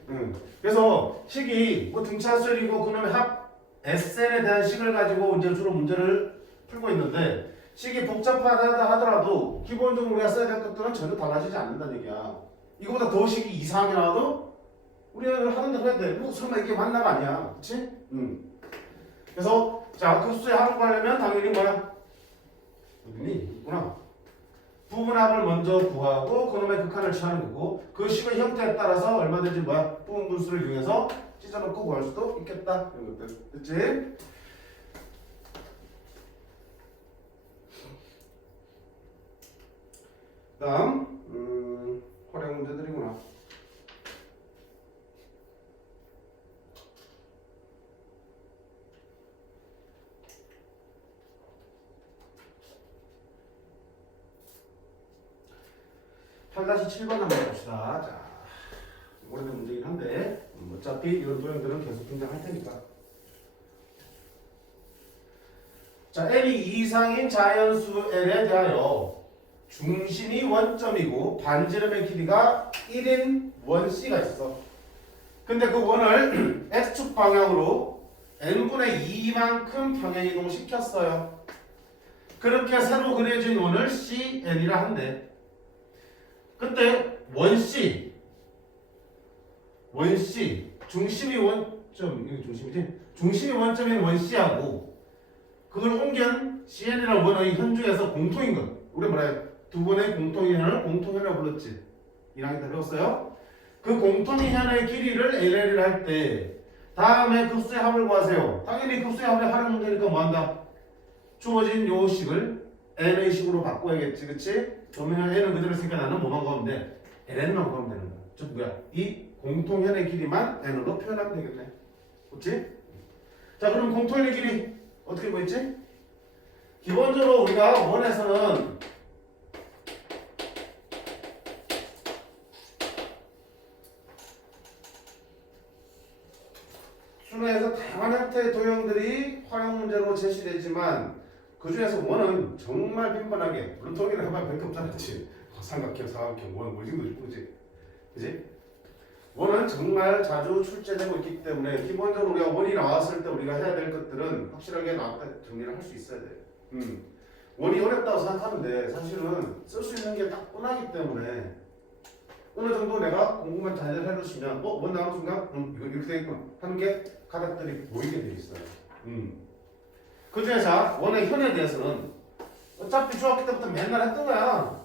그래서 식이 뭐 등차수열이고 그놈의 합 SN에 대한 식을 가지고 이제 주로 문제를 풀고 있는데 식이 복잡하다 하더라도 기본적으로 우리가 써야 될 것들은 전혀 달라지지 않는다는 얘기야. 이거보다 더 식이 이상하게 나와도 우리가 하는 대로 해야 돼. 뭐 설마 이게 만나가 아니야. 그치? 그래서 자 급수의 합을 구하려면 당연히 뭐야? 여기 있구나. 부분합을 먼저 구하고 그놈의 극한을 취하는 거고 그 식의 형태에 따라서 얼마든지 뭐야? 부분 분수를 이용해서 찢어놓고 구할 수도 있겠다. 이런 것들. 됐지? 다음 활용 문제들이구나. 다시 7번 한번 봅시다. 자, 오래된 문제긴 한데 어차피 이런 도형들은 계속 등장할 테니까. 자, L이 이상인 자연수 L에 대하여 중심이 원점이고 반지름의 길이가 1인 원 C가 있어. 근데 그 원을 X축 방향으로 n분의 2만큼 평행이동 시켰어요. 그렇게 새로 그려진 원을 CN이라 한대. 그때 원C 중심이 원점, 이게 중심이지? 중심이 원점인 원C하고 그걸 옮긴 CN이라는 원의 현중에서 공통인 것. 우리 뭐라 해? 두 번의 공통인을 공통이라고 불렀지. 1학년 때 배웠어요? 그 공통인의 길이를 LL을 할 때 다음에 급수의 합을 구하세요. 당연히 급수의 합을 하는 문제니까 뭐한다? 주어진 요 식을 n의 식으로 바꿔야겠지, 그치? 그러면 n은 그대로 있으니까 나는 뭐만 구하면 돼? ln만 구하면 되는 거야. 즉 뭐야? 이 공통현의 길이만 n으로 표현하면 되겠네. 그치? 자, 그럼 공통현의 길이 어떻게 구했지? 기본적으로 우리가 원에서는 수능에서 다양한 형태의 도형들이 활용 문제로 제시되지만 그 중에서 원은 정말 빈번하게, 물론 도형이라 해봐야 별게 없잖아, 그치? 삼각형, 사각형, 원은 뭐 이 정도 있고, 그치? 원은 정말 자주 출제되고 있기 때문에 기본적으로 우리가 원이 나왔을 때 우리가 해야 될 것들은 확실하게 나왔다 정리를 할 수 있어야 돼. 원이 어렵다고 생각하는데 사실은 쓸 수 있는 게 딱 뻔하기 때문에 어느 정도 내가 공부만 잘 해놓으시면 원 나오는 순간 이거 이렇게 되겠구나 하는 게 가닥들이 보이게 돼 있어요. 그 중에서 원의 현에 대해서는 어차피 중학교 때부터 맨날 했던 거야.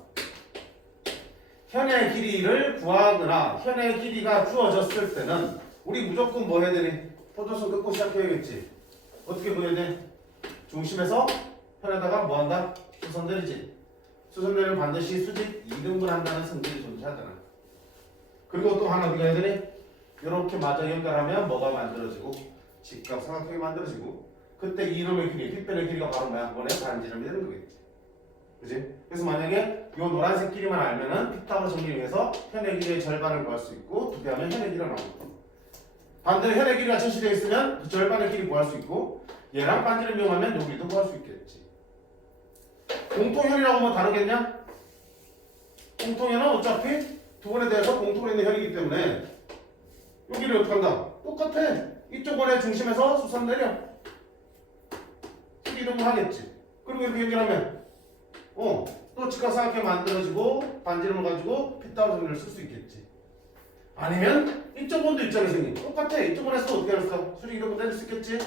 현의 길이를 구하거나 현의 길이가 주어졌을 때는 우리 무조건 뭐 해야 되니? 포도선 긋고 시작해야겠지. 어떻게 보여야 돼? 중심에서 현에다가 뭐 한다? 수선 내리지. 수선 내리면 반드시 수직 2등분 한다는 성질이 존재하잖아. 그리고 또 하나 어디가 해야 되니? 이렇게 마저 연결하면 뭐가 만들어지고 직각 삼각형이 만들어지고 그때 이놈의 길이, 빗변의 길이가 바로 뭐야? 원의 반지름이 되는 거겠지. 그지? 그래서 만약에 이 노란색 길이만 알면은 피타고라 정리해서 현의 길이의 절반을 구할 수 있고 두 배 하면 현의 길이가 나오고 반대로 현의 길이가 제시되어 있으면 그 절반의 길이 구할 수 있고 얘랑 반지름 이용하면 요 길이도 구할 수 있겠지. 공통현이라고 뭐 다르겠냐? 공통현은 어차피 두 번에 대해서 공통으로 있는 현이기 때문에 요 길이 어떻게 한다? 똑같아. 이쪽 원의 중심에서 수선 내려. 이동을 하겠지. 그리고 이렇게 연결하면 또 직각삼각형 만들어지고 반지름을 가지고 피타고라 정리를 쓸 수 있겠지. 아니면 이쪽 원도 있잖아, 선생님. 똑같아. 이쪽 원에서 어떻게 할까? 수직 이동을 내릴 수 있겠지.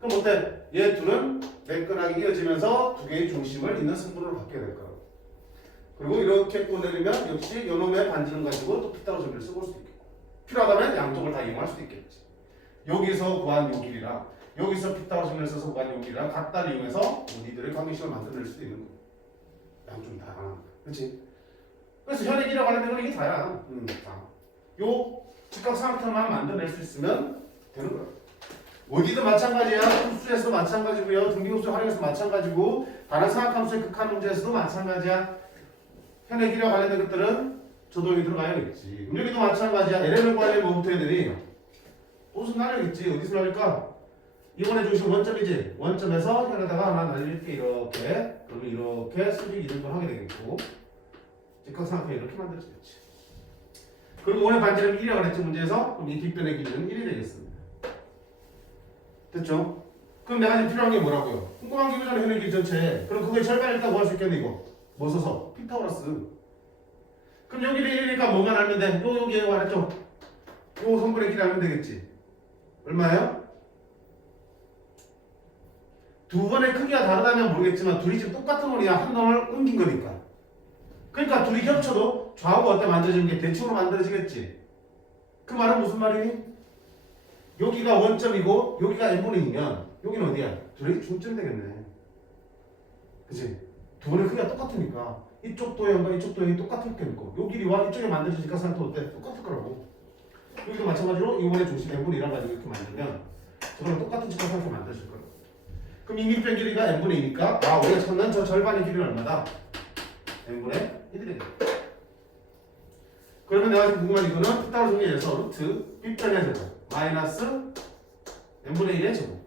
그럼 어때? 얘 둘은 매끈하게 이어지면서 두 개의 중심을 있는 승부로 바뀌어야 될 거야. 그리고 이렇게 또 내리면 역시 요놈의 반지름 가지고 또 피타고라 정리를 써볼 수도 있겠고 필요하다면 양쪽을 다 이용할 수도 있겠지. 여기서 구한 요 길이랑 여기서 피타고라 정리를 써서 구한 요 길이랑 같다를 이용해서 니들의 관계식을 만들어낼 수도 있는 거야. 양쪽이 다 하나. 그렇지? 그래서 현의 길이라고 하는 데는 이게 다야. 요 직각삼각형만 만들어낼 수 있으면 되는 거야. 어디도 마찬가지야. 함수에서도 마찬가지고요. 등비급수 활용해서 마찬가지고 다른 삼각함수의 극한 문제에서도 마찬가지야. 현의 길이와 관련된 것들은 저도형이 들어가야겠지. 여기도 마찬가지야. LL을 구하려면 뭐부터 해야 되니? 옷은 날려겠지. 어디서 날릴까? 이번에 중심 원점이지. 원점에서 현에다가 하나 날릴게 이렇게. 그러면 이렇게 수직 이등분 하게 되겠고 직각삼각형이 이렇게 만들어지겠지. 그리고 원의 반지름이 1이라고 그랬지 문제에서. 그럼 이 뒷변의 길이는 1이 되겠습니다. 됐죠? 그럼 내가 지금 필요한 게 뭐라고요? 궁금한 게 이거잖아. 현의 길이 전체. 그럼 그거의 절반을 일단 구할 수 있겠네 이거. 뭐 써서? 피타고라스. 그럼 여기를 1이니까 뭐만 알면 돼? 여기 말했죠? 요 성분의 길이 알면 되겠지. 얼마예요? 두 번의 크기가 다르다면 모르겠지만 둘이 지금 똑같은 원이야. 한 놈을 옮긴 거니까. 그러니까 둘이 겹쳐도 좌우가 어때 만들어지는 게 대칭으로 만들어지겠지. 그 말은 무슨 말이니? 여기가 원점이고 여기가 n분의 2면 여기는 어디야? 둘이 중점이 되겠네. 그치? 두 번의 크기가 똑같으니까 이쪽 도형과 이쪽 도형이 똑같을 거고 요 길이와 이쪽에 만들어지니까 상태 어때? 똑같을 거라고. 여기도 마찬가지로 이번에 중심 n분의 1을 가지고 이렇게 만들면 저거는 똑같은 직각삼각형 만드실 거라고. 그럼 이 밑변 길이가 n분의 2니까 우리가 찾는 저 절반의 길이는 얼마다? n분의 1이 되겠다. 그러면 내가 지금 궁금한 이거는 피타고라 정리해서 루트 빗변의 제곱 마이너스 n분의 1의 제곱.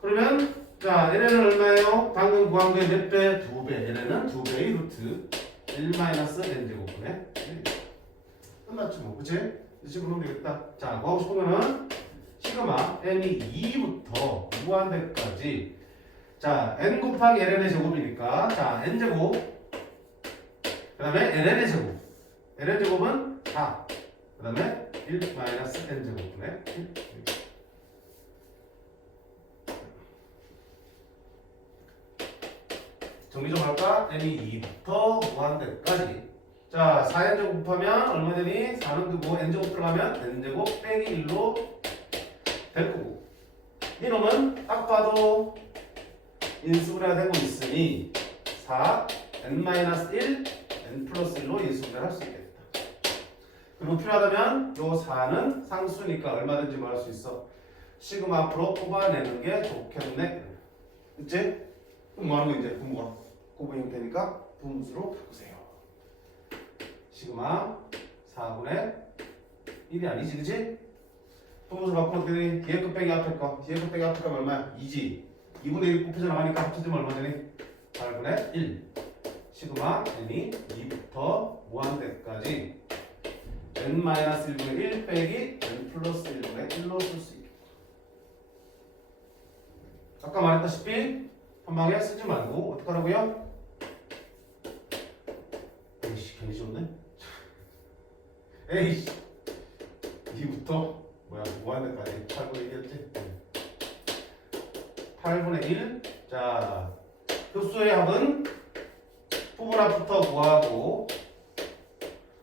그러면 자 얘네는 얼마예요? 방금 구한 거의 몇 배? 2배. 얘네는 2배의 루트 1 마이너스 n제곱분의 1. 끝났지 뭐. 그치? 이제 집어넣으면 되겠다. 자 구하고 싶은 거는 시그마 n이 2부터 무한대까지 자 n 곱하기 ln의 제곱이니까 자 n제곱 그 다음에 ln의 제곱 ln 제곱은 4 그 다음에 1 마이너스 n제곱분의 1 정리 좀 할까? n이 2부터 무한대까지 자 4n제곱 곱하면 얼마 되니? 4는 그고 n제곱 들어가면 n제곱 빼기 1로 될 거고 이놈은 딱 봐도 인수분해가 되고 있으니 4 n-1 n 플러스 1로 인수분해를 할 수 있겠다. 그리고 필요하다면 요 4는 상수니까 얼마든지 뭐 할 수 있어. 시그마 앞으로 뽑아내는 게 좋겠네. 그치? 그럼 뭐 하는 거 이제 분모가 곱의 형태니까 분수로 바꾸세요. 시그마 4분의 1이 아니지 그치? 분모로 바꾸면 어떻게 되니? 뒤에 거 빼기 앞에 거 뒤에 거 빼기 앞에 거면 얼마야? 2지 2분의 1 곱해져 나가니까 합쳐지면 얼마 되니? 8분의 1 시그마 n이 2부터 무한대까지 n-1분의 1 빼기 n 플러스 1분의 1로 쓸 수 있겠다. 아까 말했다시피 한 방에 쓰지 말고 어떻게 하라고요? 에이씨 괜히 좋네. 에이씨 2부터 뭐야 무한대까지 8분의 1이었지? 8분의 1 자 흡수의 합은 부분 합부터 구하고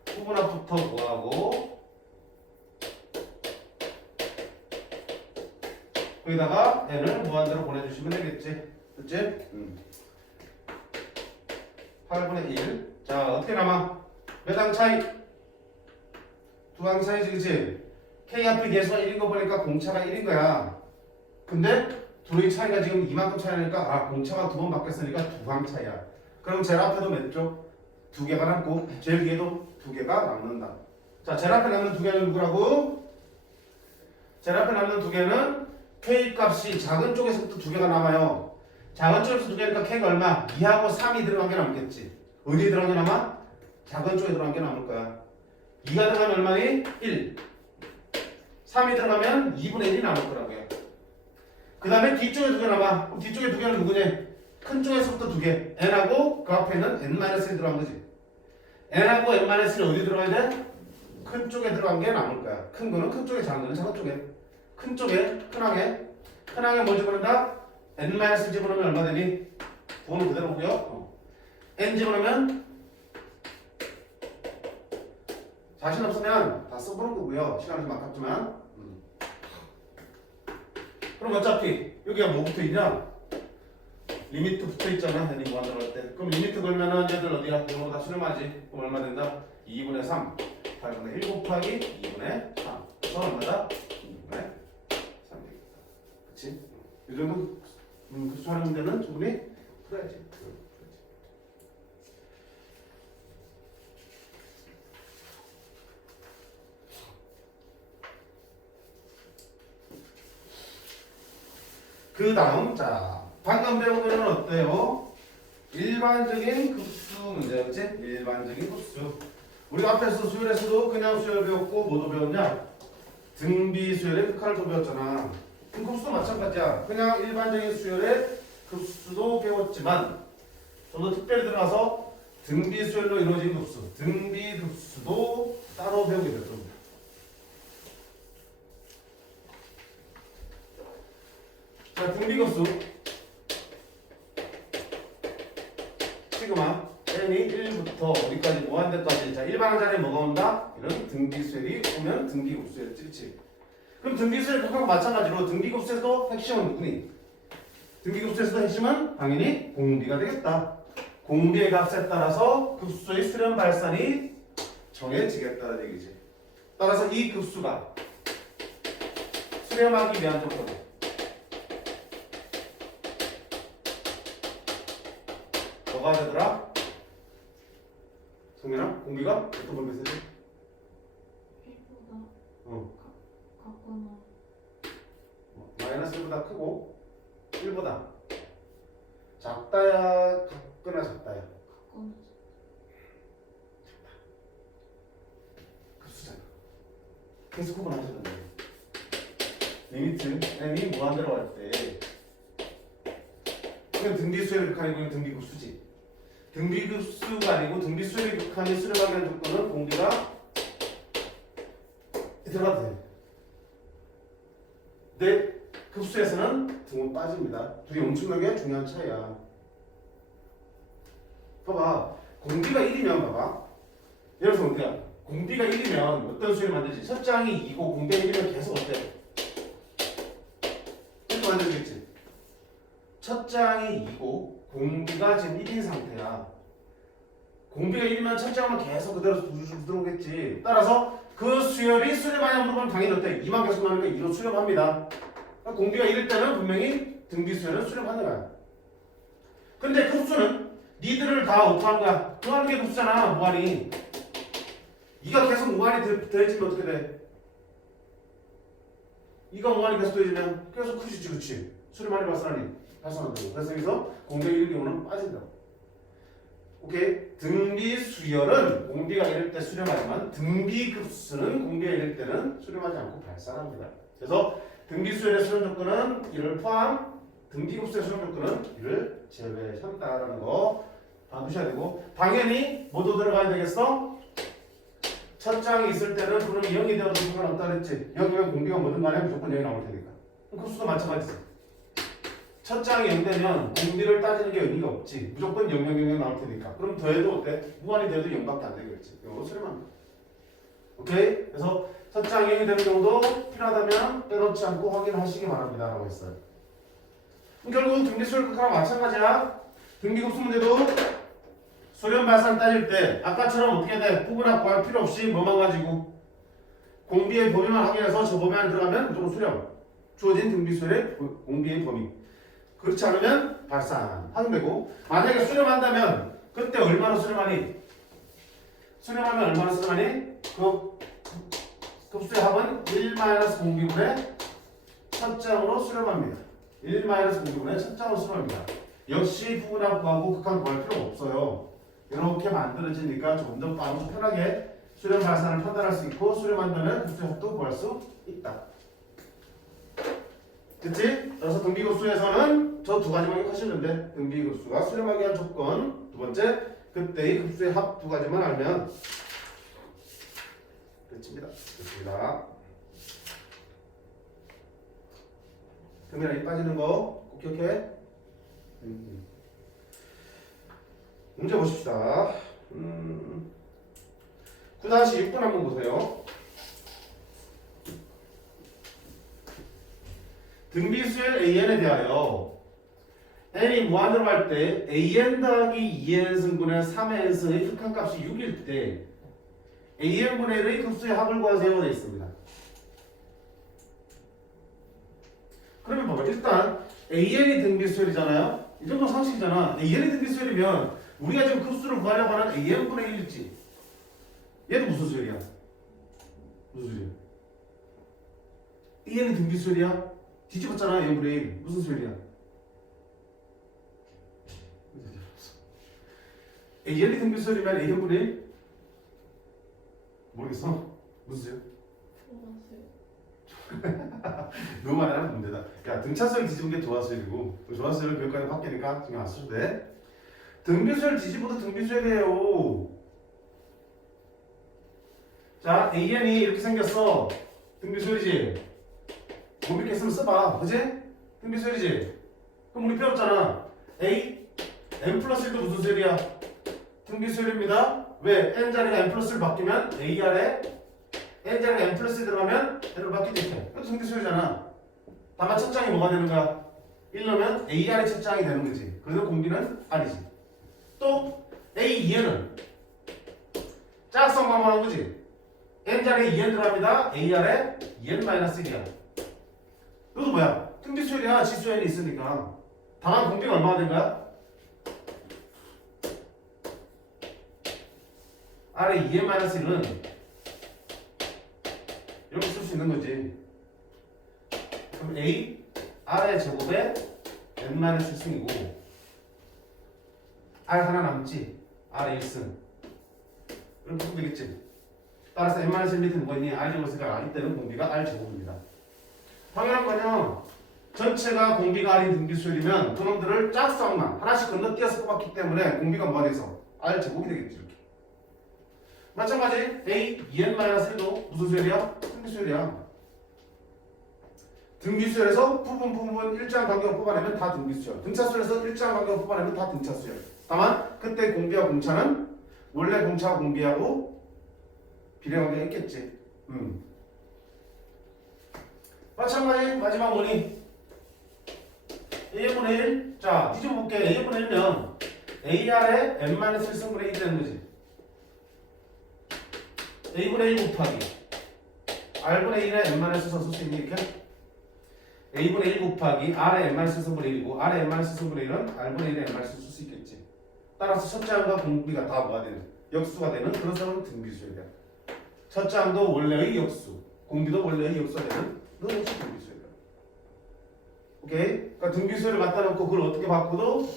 부분 합부터 구하고 거기다가 n을 무한대로 보내주시면 되겠지 그치? 8분의 1 자 어떻게 남아? 몇 항 차이? 두 항 차이지 그치? k 앞에 계수가 1인 거 보니까 공차가 1인 거야 근데 둘의 차이가 지금 이만큼 차이 나니까 아 공차가 두 번 바뀌었으니까 두 항 차이야 그럼 제일 앞에도 몇 쪽? 두 개가 남고 제일 뒤에도 두 개가 남는다 자 제일 앞에 남는 두 개는 누구라고? 제일 앞에 남는 두 개는 k 값이 작은 쪽에서부터 두 개가 남아요 작은 쪽에서 두 개니까 k가 얼마? 2하고 3이 들어간 게 남겠지 어디에 들어간 게 남아? 작은 쪽에 들어간 게 남을 거야 2가 들어가면 얼마니? 1 3이 들어가면 2분의 1이 남을 거라고요 그 다음에 뒤쪽에 두 개 남아 그럼 뒤쪽에 두 개는 누구냐? 큰 쪽에서부터 두 개 n하고 그 앞에는 n-1이 들어간 거지 n하고 n-1이 어디 들어가야 돼? 큰 쪽에 들어간 게 남을 거야 큰 거는 큰 쪽에 작은 거는 작은 쪽에 큰 쪽에 큰 항에 뭘 집어넣는다? n-1 집어넣으면 얼마 되니? 부호는 그대로 보고요 n 집어넣으면 자신 없으면 다 써보는 거고요 시간이 좀 아깝지만 그럼 어차피 여기가 뭐 붙어있냐? 리미트 붙어있잖아 n 이 무한대로 할 때 그럼 리미트 걸면은 얘들 어디야? 이거 다 수렴하지 그럼 얼마 된다? 2분의 3 8분의 1 곱하기 2분의 3 그래서 얼마다? 2분의 3 되겠다 그치? 이 정도 수하는 문제는 충분히 풀어야지 그 다음 자 방금 배운 거는 어때요? 일반적인 급수 문제였지? 일반적인 급수 우리가 앞에서 수열에서도 그냥 수열 배웠고 뭐도 배웠냐? 등비 수열의 극한을 좀 배웠잖아 그럼 급수도 마찬가지야 그냥 일반적인 수열의 급수도 배웠지만 좀 더 특별히 들어가서 등비 수열로 이루어진 급수 등비 급수도 따로 배우게 될 겁니다 자, 등비급수 시그마 n이 1부터 어디까지 무한대까지 자 일반항 자리에 뭐가 온다? 이런 등비수열이 오면 등비급수였지 그치? 그럼 등비수열 극하고 마찬가지로 등비급수에서도 핵심은 누구니? 등비급수에서도 핵심은 당연히 공비가 되겠다 공비의 값에 따라서 급수의 수렴 발산이 정해지겠다는 얘기지 따라서 이 급수가 수렴하기 위한 조건 뭐가 되더라? 성민아? 공비가 어떤 걸 메시지? 1보다 같거나 마이너스 1보다 크고 1보다 작다야 같거나 작다야 같거나 급수잖아 계속 구분하시는 거예요 리미트 n이 무한대로 갈 때 이건 등비수열의 극한이고 이건 등비급수지. 등비급수가 아니고 등비수열의 극한이 수렴하게 하는 조건은 공비가 들어가도 돼. 근데 급수에서는 등은 빠집니다. 둘이 엄청나게 중요한 차이야. 봐봐. 공비가 1이면 봐봐. 예를 들어서 우리가 공비가 1이면 어떤 수를 만들지? 첫 장이 2고 공비가 1이면 계속 어때? 이렇게 만들겠지. 첫 장이 2고 공비가 지금 1인 상태야. 공비가 1이면 첫 장은 계속 그대로 쭉 들어오겠지. 따라서 그 수열이 수렴하냐 물어보면 당연히 어때? 2만 계속 나오니까 2로 수렴합니다. 그러니까 공비가 1일 때는 분명히 등비 수열은 수렴하는 거야. 근데 급수는 니들을 다 어떡하는 거야? 더하는 게 급수잖아. 무한이. 이가 계속 무한이 더해지면 어떻게 돼? 이가 무한이 계속 더해지면 계속 크지지, 그치? 수렴하니 발산한다고. 그래서 여기서 공비가 1일 경우는 빠진다고. 오케이? 등비 수열은 공비가 이럴 때 수렴하지만 등비 급수는 공비가 이럴 때는 수렴하지 않고 발산합니다. 그래서 등비 수열의 수렴 조건은 이를 포함, 등비 급수의 수렴 조건은 이를 제외한다라는 거 봐두셔야 되고, 당연히 뭐도 들어가야 되겠어? 첫 장이 있을 때는 그럼 0이 되어도 상관없다 그랬지. 여기면 공비가 뭐든 간에 무조건 0이 나올 테니까. 급수도 마찬가지지. 첫 장이 0 되면 공비를 따지는 게 의미가 없지. 무조건 0, 0, 0, 0 나올 테니까. 그럼 더해도 어때? 무한이 돼도 0밖에 안 되겠지. 이거 수렴합니다. 오케이? 그래서 첫 장이 0이 되는 경우도 필요하다면 빼놓지 않고 확인하시기 바랍니다. 라고 했어요. 그럼 결국 등비수열 극하랑 마찬가지야. 등비급수 문제도 수렴 발산 따질 때 아까처럼 어떻게 돼? 부분합 구할 필요 없이 뭐만 가지고 공비의 범위만 확인해서 저 범위 안에 들어가면 무조건 수렴. 주어진 등비수열의 공비의 범위. 그렇지 않으면 발산 확인되고, 만약에 수렴한다면 그때 얼마나 수렴하니? 수렴하면 얼마나 수렴하니? 그 급수의 합은 1-공비분의 첫 장으로 수렴합니다. 1-공비분의 첫 장으로 수렴합니다. 역시 부분합 구하고 극한 구할 필요 없어요. 이렇게 만들어지니까 조금 더 빠르고 편하게 수렴 발산을 판단할 수 있고, 수렴한다면 급수의 합도 구할 수 있다. 됐지? 그래서 등비급수에서는 저 두 가지만 기억하시면 돼. 등비급수가 수렴하기 위한 조건, 두 번째 그때의 급수의 합 두 가지만 알면 끝입니다. 됐습니다. 금이랑 빠지는 거 꼭 기억해. 문제 보십시다. 9-6번 한번 보세요. 등비수열 an에 대하여 n이 무한으로 갈 때 an 더하기 2n 승분의 3n승의 극한값이 6일 때 an분의 1의 급수의 합을 구하세요 되어 있습니다. 그러면 봐봐. 일단 an이 등비수열이잖아요. 이 정도 상식이잖아. an이 등비수열이면 우리가 지금 급수를 구하려고 하는 an분의 1일지, 얘도 무슨 수열이야? 무슨 수열이야? an이 등비수열이야? 뒤집었잖아. 0분의 1 무슨 수열이야? an이 등비수열이면 a분의 1? 모르겠어? 무슨 수열? 너무 많이 하는 문제다. 야, 등차수열 뒤집은 게 조화수열이고 조화수열을 교육과에 바뀌니까 신경 안 써도 돼. 등비수열 뒤집어도 등비수열이에요. 자, an이 이렇게 생겼어. 등비수열이지? 못 믿겠으면 써봐. 그지? 등비수열이지? 그럼 우리 배웠잖아. a, n 플러스 1도 무슨 수열이야? 등비수열입니다. 왜? n자리가 n 플러스 1 바뀌면 a 아래 n자리가 n 플러스 1 들어가면 n으로 바뀌지. 이것도 등비수열이잖아. 다만 첫 장이 뭐가 되는 거야? 1 넣으면 a 아래 첫 장이 되는 거지. 그래서 공비는 r이지. 또 a 2n은 짝성 방법하는 거지. n자리에 2n 들어갑니다. a 아래 2n-1이야. 이것도 뭐야? 등비수열이야. 지수 n이 있으니까. 다만 공비가 얼마나 된 거야? 아래 2n-1은 이렇게 쓸 수 있는 거지. 그럼 a r의 제곱에 n-1승이고 r 하나 남지. r의 1승. 이렇게 쓰면 되겠지. 따라서 n-1 밑에 뭐가 있니? r 제곱이니까 r 때는 공비가 r 제곱입니다. 당연한 거냐. 전체가 공비가 R인 등비수열이면 그놈들을 짝수항만 하나씩 건너뛰어서 뽑았기 때문에 공비가 뭐가 돼서 R 제곱이 되겠지. 이렇게. 마찬가지 A 2n-1도 무슨 수열이야? 등비수열이야. 등비수열에서 부분 일정 간격을 뽑아내면 다 등비수열. 등차수열에서 일정 간격을 뽑아내면 다 등차수열. 다만 그때 공비와 공차는 원래 공차와 공비하고 비례관계가 있겠지. 마찬가지 마지막 뭐니? A분의 1. 자, 뒤집어볼게. A분의 1면 AR에 n-1승분의 1이 되는 거지. A분의 1 곱하기 R분의 1에 n-1 써서 쓸 수 있니 이렇게? A분의 1 곱하기 R에 n-1 승분의 1이고 R에 n-1 승분의 1은 R분의 1에 n-1 쓸 수 있겠지. 따라서 첫째 항과 공비가 다 뭐가 되는? 역수가 되는 그런 상황은 등비수열이야. 첫째 항도 원래의 역수, 공비도 원래의 역수가 되는 그런 것이 등비수열이야. 오케이? 그러니까 등비수열을 갖다 놓고 그걸 어떻게 바꿔도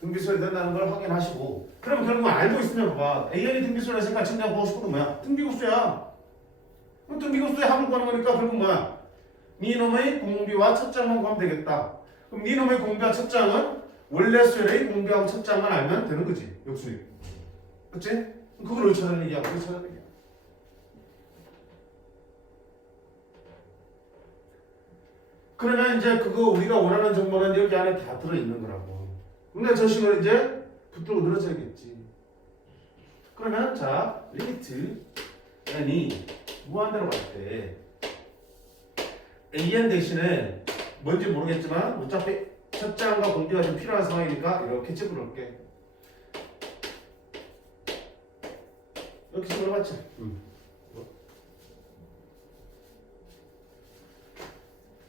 등비수열이 된다는 걸 확인하시고, 그럼 결국 알고 있으면 봐. A연이 등비수열을 생각 증명하고 싶은 건 뭐야? 등비급수야. 그럼 등비급수의 합을 구하는 거니까 결국 뭐야? 니놈의 공비와 첫장만 구하면 되겠다. 그럼 니놈의 공비와 첫장은 원래 수열의 공비하고 첫장만 알면 되는 거지. 역수니. 그치? 그걸 어디 찾아낸 얘기야? 어디 찾아낸 얘기야? 그러면 이제 그거 우리가 원하는 정보는 여기 안에 다 들어있는 거라고. 근데 저 식을 이제 붙들고 늘어져야겠지. 그러면 자, 리미트 n이 무한대로 갈 때 an 대신에 뭔지 모르겠지만 어차피 첫째 항과 공비가 좀 필요한 상황이니까 이렇게 집어넣을게. 이렇게 집어넣어봤지?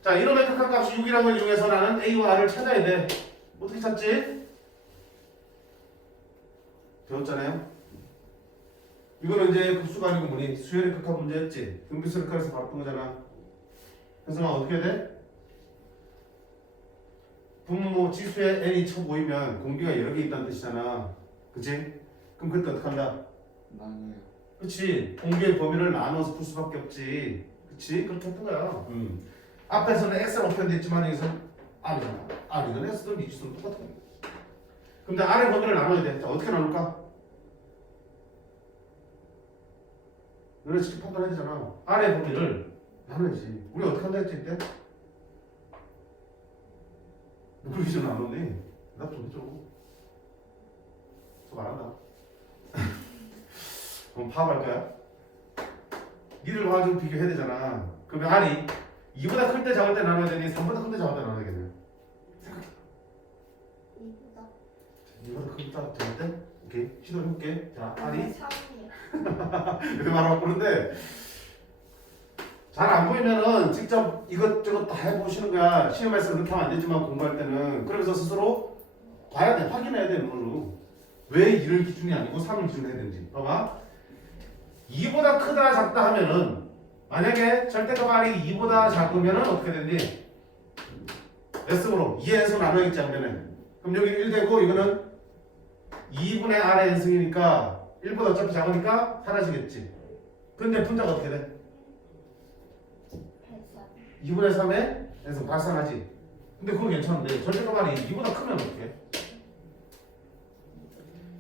자, 이놈의 극한값이 6이라는 걸 이용해서 나는 A와 R을 찾아야 돼. 어떻게 찾지? 배웠잖아요? 이거는 이제 급수가 아니고 뭐니? 수열의 극한 문제였지? 등비수열 극한에서 바로 본 거잖아. 그래서 어떻게 해야 돼? 분모 지수에 n이 쳐 보이면 공비가 여러 개 있다는 뜻이잖아. 그치? 그럼 그때 어떻게 한다? 나눠요. 그치? 공비의 범위를 나눠서 풀 수밖에 없지. 그치? 그렇게 했던 거야. 앞에서는 x라고 표현됐지만 여기서는 r이잖아. r이든 x든 미지수는 똑같은 거야. 근데 r의 범위를 나눠야 돼. 자, 어떻게 나눌까? 너네 직접 판단해야 되잖아. r의 범위를 나눠야지. 우리 어떻게 한다 했지 이때? 누굴 기준 나눴니? 대답 좀 해줘. 저 말한다. 그럼 파악할 거야? 니들 가지고 비교해야 되잖아. 그러면 r이 2보다 클 때 작을 때 나눠야 되니 3보다 큰 때 작을 때 나눠야 되겠네. 생각해. 2보다 클 때 작을 때? 오케이. 시도해볼게. 자, r이 3이요. 이렇게 말해보는데 잘 안 보이면은 직접 이것저것 다 해보시는 거야. 시험에서 그렇게 하면 안 되지만 공부할 때는. 그러면서 스스로 봐야 돼. 확인해야 돼. 눈으로. 왜 2를 기준이 아니고 3을 기준으로 해야 되는지. 봐봐. 2보다 크다 작다 하면은 만약에 절대값 R이 2보다 작으면은 어떻게 되니? S으로 2의 n승 나눠야겠지 않으면. 그럼 여기 1 되고 이거는 2분의 R의 n승이니까 1보다 어차피 작으니까 사라지겠지. 근데 분자가 어떻게 돼? 2분의 3의 n승 발산하지. 근데 그건 괜찮은데 절대값 R이 2보다 크면 어떻게?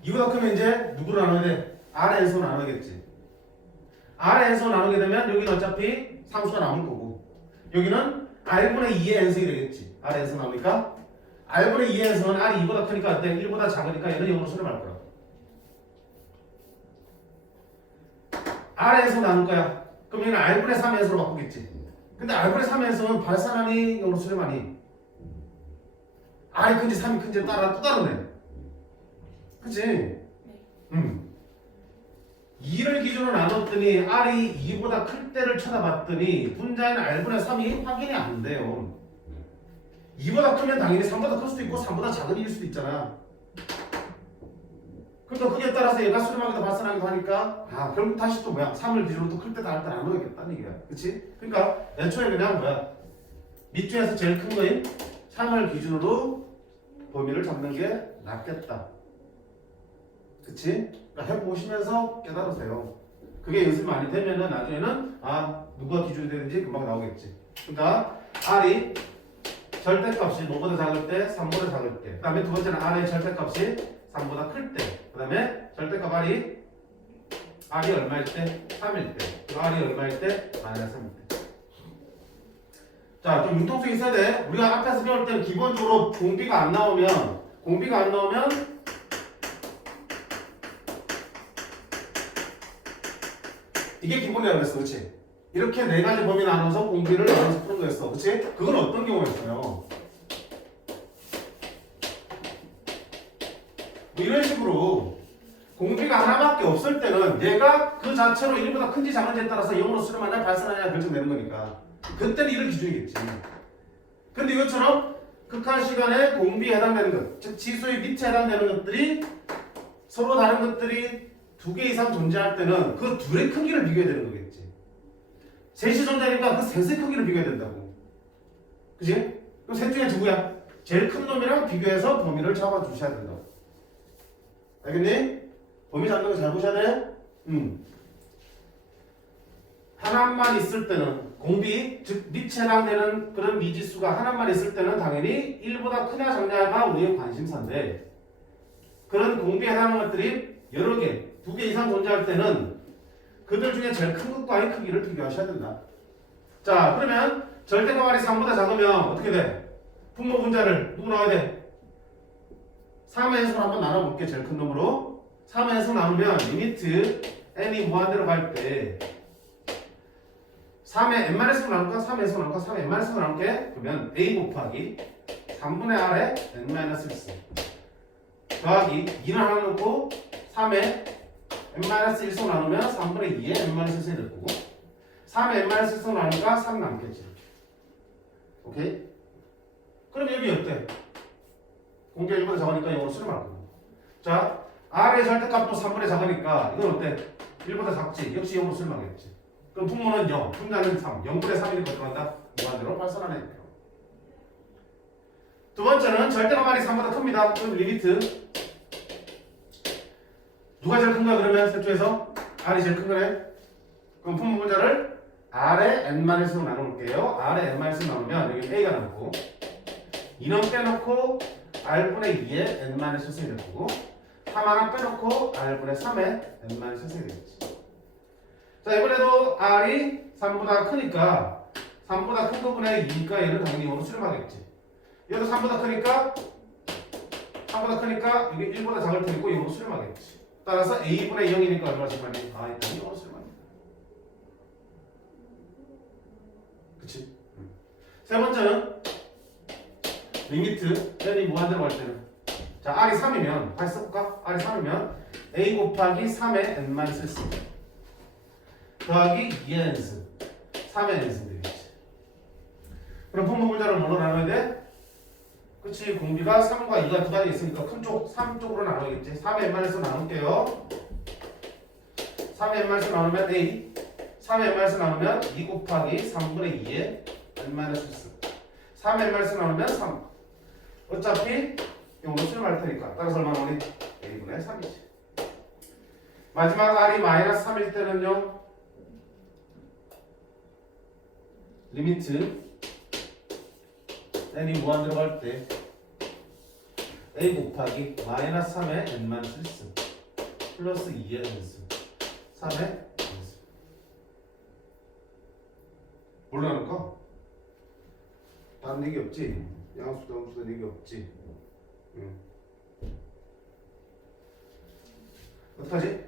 2보다 크면 이제 누구로 나눠야 돼? R의 n승 나눠야겠지. R의 n승을 나누게 되면 여기는 어차피 상수가 남을 거고 여기는 R분의 2의 n승이 되겠지. R의 n승 나오니까 R분의 2의 n승은 R이 2보다 크니까 어때? 1보다 작으니까 얘는 0으로 수렴할 거야. R의 n승 나눌 거야. 그럼 얘는 R분의 3의 n승으로 바꾸겠지. 근데 R분의 3의 n승은 발산하니 0으로 수렴하니 R이 큰지 3이 큰지에 따라 또 다르네. 그치? 2를 기준으로 나눴더니 R이 2보다 클 때를 쳐다봤더니 분자에는 R분의 3이 확인이 안 돼요. 2보다 크면 당연히 3보다 클 수도 있고 3보다 작은 일일 수도 있잖아. 그러니까 그에 따라서 얘가 수렴하기도 발산하기도 하니까 결국 다시 또 뭐야? 3을 기준으로 또 클 때 다를 때 나눠야겠다는 얘기야. 그치? 그러니까 애초에 그냥 뭐야? 밑줄에서 제일 큰 거인 3을 기준으로 범위를 잡는 게 낫겠다. 그치? 그러니까 해보시면서 깨달으세요. 그게 연습이 많이 되면은 나중에는 누가 기준이 되는지 금방 나오겠지. 그러니까 R이 절대값이 뭐보다 작을 때? 3보다 작을 때. 그 다음에 두 번째는 R의 절대값이 3보다 클 때. 그 다음에 절대값 R이 얼마일 때? 3일 때. 그리고 R이 얼마일 때? 마이너스 3일 때. 자, 좀 융통성이 있어야 돼. 우리가 앞에서 배울 때는 기본적으로 공비가 안 나오면 이게 기본이라고 했어, 그렇지? 이렇게 네 가지 범위 나눠서 공비를 나눠서 푸는 거였어, 그렇지? 그건 어떤 경우였어요? 뭐 이런 식으로 공비가 하나밖에 없을 때는 얘가 그 자체로 1보다 큰지 작은지에 따라서 0으로 수렴하냐 발산하냐 결정되는 거니까 그때는 이런 기준이겠지. 근데 이것처럼 극한 시간에 공비에 해당되는 것, 즉 지수의 밑에 해당되는 것들이 서로 다른 것들이 두 개 이상 존재할 때는 그 둘의 크기를 비교해야 되는 거겠지. 셋이 존재하니까 그 셋의 크기를 비교해야 된다고. 그치? 그럼 셋 중에 누구야? 제일 큰 놈이랑 비교해서 범위를 잡아주셔야 된다고. 알겠니? 범위 잡는 거 잘 보셔야 돼. 하나만 있을 때는 공비, 즉 밑에 해당되는 그런 미지수가 하나만 있을 때는 당연히 1보다 크냐 작냐가 우리의 관심사인데 그런 공비에 해당하는 것들이 여러 개, 두 개 이상 존재할 때는 그들 중에 제일 큰 것과의 크기를 비교하셔야 된다. 자, 그러면 절대값 R이 3보다 작으면 어떻게 돼? 분모 분자를 누구 나와야 돼? 3의 해석을 한번 나눠볼게. 제일 큰 놈으로 3의 해석 나누면 리미트 n이 무한대로 갈 때 3의 n-을 나눌까? 3의 해석을 나눌까? 3의 n-을 나눌게. 그러면 a 곱하기 3분의 r에 n-1 더하기 2는 하나 넣고 3의 n-1씩 나누면 3분의 2에 n-1이 될 거고 3의 n-1씩 나누니까 3 남겠지. 오케이? 그럼 여기 어때? 공개 1보다 작으니까 0으로 수렴할 거고. 자, R의 절대값도 3분의 작으니까 이건 어때? 1보다 작지? 역시 0으로 수렴하겠지. 그럼 분모는 0, 분자는 3, 0분의 3이니까 들어간다. 무한대로 발산하네. 두 번째는 절대값 R이 3보다 큽니다. 그럼 리미트 누가 제일 큰 거야 그러면 셋 중에서? R이 제일 큰 거네. 그럼 분모 분자를 R의 n-로 나눠볼게요. R의 n-을 나누면 여기 A가 남고 2는 빼놓고 R분의 2의 n-을 쓰게 되고 3 하나 빼놓고 R분의 3의 n-을 쓰게 되겠지. 자, 이번에도 R이 3보다 크니까 3보다 큰 거분의 2니까 얘는 당연히 0으로 수렴하겠지. 얘도 3보다 크니까 이게 1보다 작을 테니까 0으로 수렴하겠지. 따라서 A분의 0이니까 얼마나 수렴하니? 일단 0으로 수렴합니다. 그치? 세 번째는 리미트 n이 무한대로 갈 때는 자, R이 3이면 다시 써볼까? R이 3이면 A 곱하기 3의 n-1 더하기 2의 n승 3의 n승 되겠지. 그럼 분모 분자를 뭘로 나눠야 돼? 그치, 공비가 3과 2가 두 가지 있으니까 큰 쪽 3 쪽으로 나눠야겠지. 3의 n-을 나눌게요. 3의 n-을 나누면 A 3의 n-을 나누면 2 곱하기 3분의 2의 n-1 3의 n-을 나누면 3 어차피 0으로 수렴할 테니까 따라서 얼마 나오니? A분의 3이지. 마지막 R이 마이너스 3일 때는요 리미트 n이 무한대로 갈 때 A 곱하기 마이너스 3의 n-1승 플러스 2의 n승 3의 n승 뭘로 나눌까? 다른 얘기 없지? 양수도 함수도 얘기 없지? 어떡하지?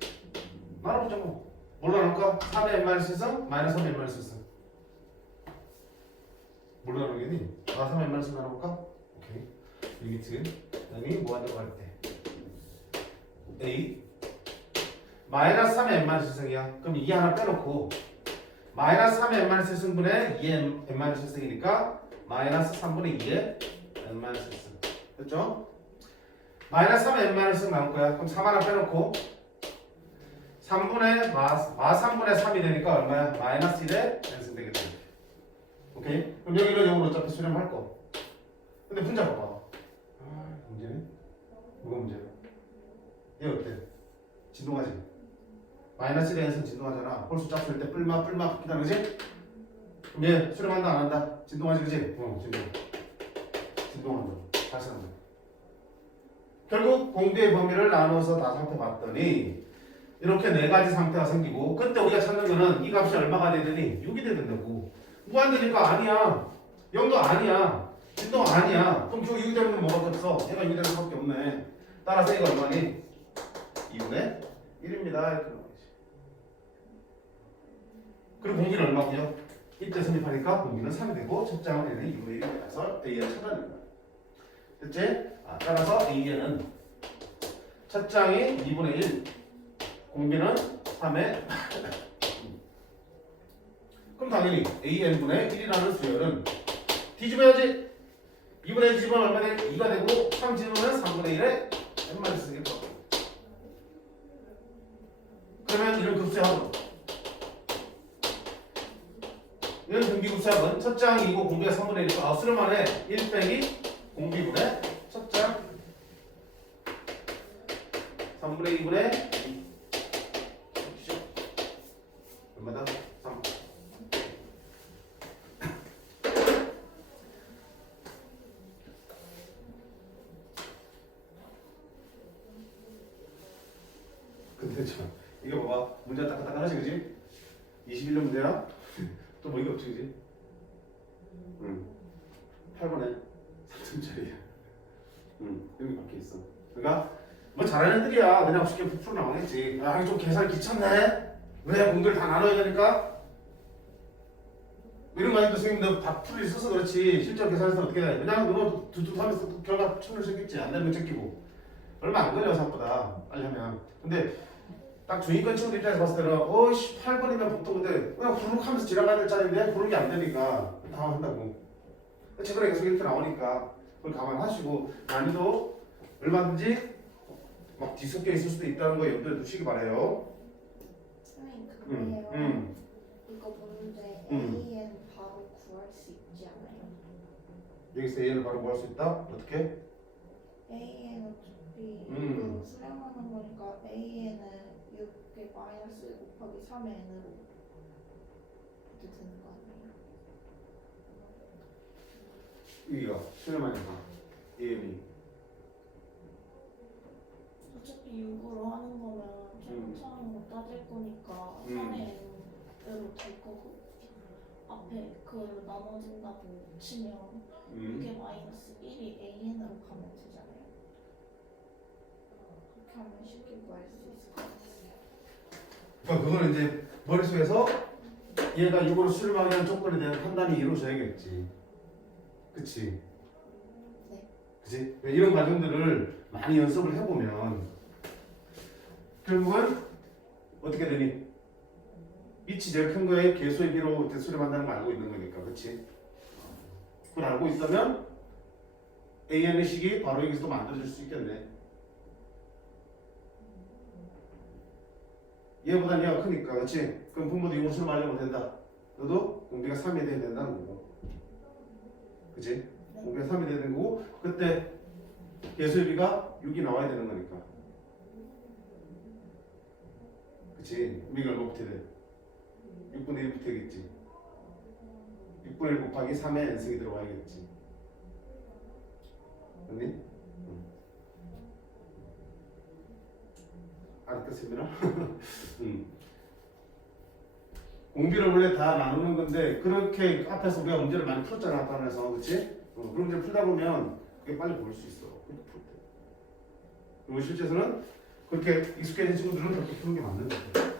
나눠보자 뭐. 뭘로 나눌까? 3의 n-승 마이너스 3의 n-승 뭘로 나누겠니? 3의 n-승 나눠볼까? 오케이. 리미트 n이 무한대로 갈 때 A 마이너스 3의 n-승이야. 그럼 2 하나 빼놓고 마이너스 3의 n-승분의 2의 n-승이니까 마이너스 3분의 2의 n-승 됐죠? 마이너스 3의 n-승 나올 거야. 그럼 3 하나 빼놓고 3분의 마 3분의 3이 되니까 얼마야? 마이너스 1의 n승 되겠지. 오케이? 그럼 여기는 0으로 어차피 수렴할 거. 근데 분자 봐봐. 문제네? 뭐가 문제야? 얘 어때? 진동하지? 마이너스 1의 n승 진동하잖아. 홀수 짝수일 때 뿔마 붙기다 그지? 그럼 얘 수렴한다 안 한다? 진동하지 그지? 진동한다. 다시 한다. 결국 공비의 범위를 나눠서 다 살펴봤더니 이렇게 네 가지 상태가 생기고 그때 우리가 찾는 거는 이 값이 얼마가 되더니 6이 돼야 된다고. 무한대니까 아니야. 0도 아니야. 진동 아니야. 그럼 결국 6이 되는 건 뭐가 없어? 얘가 6이 되는 수밖에 없네. 따라서 얘가 얼마니? 2분의 1입니다. 이렇게 나와 있지. 그리고 공비는 얼마고요? 이때 성립하니까 공비는 3이 되고 첫 장은 얘는 2분의 1이 돼서 A를 찾아내는 거야. 됐지? 따라서 A는 첫 장이 2분의 1, 공비는 3의 그럼 당연히 AN분의 1이라는 수열은 뒤집어야지. 2분의 1 뒤집으면 얼마 돼? 2가 되고 3 뒤집으면 3분의 1에 n마이 쓰겠다. 그러면 이런 급수합은 이런 등비급수합은 첫 장이 2고 공비가 3분의 1이고 수렴안에 1 빼기 공비분의 첫 장 3분의 2분의 2 얼마다? 3 근데 참 이거 봐봐 문제 따끈따끈하지 그지? 21년 문제야? 또 뭐 이거 없지 그지? 8번에 3점짜리야 여기 박혀있어. 그러니까 뭐 잘하는 애들이야 그냥 쉽게 풀어 나오겠지. 아 좀 계산 귀찮네. 왜 공부를 다 나눠야 되니까? 이런 거 아니면 선생님들 다 풀이 있어서 그렇지 실제로 계산해서 어떻게 돼? 그냥 그거 두둑하면서 결과 천을 생겼지. 안 되면 제끼고 얼마 안 걸려 생각보다 빨리 하면. 근데 딱 중위권 친구들 입장에서 봤을 때는 어이씨 8번이면 보통 근데 그냥 후룩 하면서 지나가야 될 자리인데 후룩이 안 되니까 당황한다고. 최근에 계속 이렇게 나오니까 그걸 감안하시고 난이도 얼마든지 막 뒤섞여 있을 수도 있다는 거 염두에 두시기 바래요. 선생님 근데요 이거 문제 AN 바로 구할 수 있지 않아요? 여기서 A를 바로 구할 수 있다? 어떻게? AN 어차피 이거 수렴하는 거니까 AN은 6에 마이너스 1 곱하기 3의 n으로 이렇게 되는 거 아니에요? 여기가 수렴하니까 AM이 어차피 6으로 하는 거면 최고차항으로 따질 거니까 3의 n으로 될 거고 앞에 그 나눠진다고 치면 6에 마이너스 1이 AN으로 가면 되잖아요. 그렇게 하면 쉽게 구할 수 있을 것 같아요. 그러니까 그거는 이제 머릿속에서 얘가 이거를 수렴하게 하는 조건에 대한 판단이 이루어져야겠지. 그치? 네. 그치? 이런 과정들을 많이 연습을 해보면 결국은 어떻게 되니? 빛이 제일 큰 거에 개수의 비로 수렴한다는 걸 알고 있는 거니까. 그치? 그걸 알고 있다면 AN의 식이 바로 여기서 또 만들어질 수 있겠네. 얘보다 얘가 크니까. 그치? 그럼 분모도 6으로 수렴하려면 된다. 너도 공비가 3이 돼야 된다는 거고. 그치? 공비가 3이 돼야 되는 거고 그때 개수의 비가 6이 나와야 되는 거니까. 그치? 우리가 얼마 붙여야 돼? 6분의 1 붙어야겠지. 6분의 1 곱하기 3의 n승이 들어가야겠지. 맞니? 알았겠습니다. 공비를 원래 다 나누는 건데 그렇게 앞에서 우리가 문제를 많이 풀었잖아. 앞에서 그치? 그런 문제를 풀다 보면 그게 빨리 보일 수 있어. 그렇게 풀 때. 그리고 실제에서는 그렇게 익숙해진 친구들은 그렇게 푸는 게 맞는 거예요.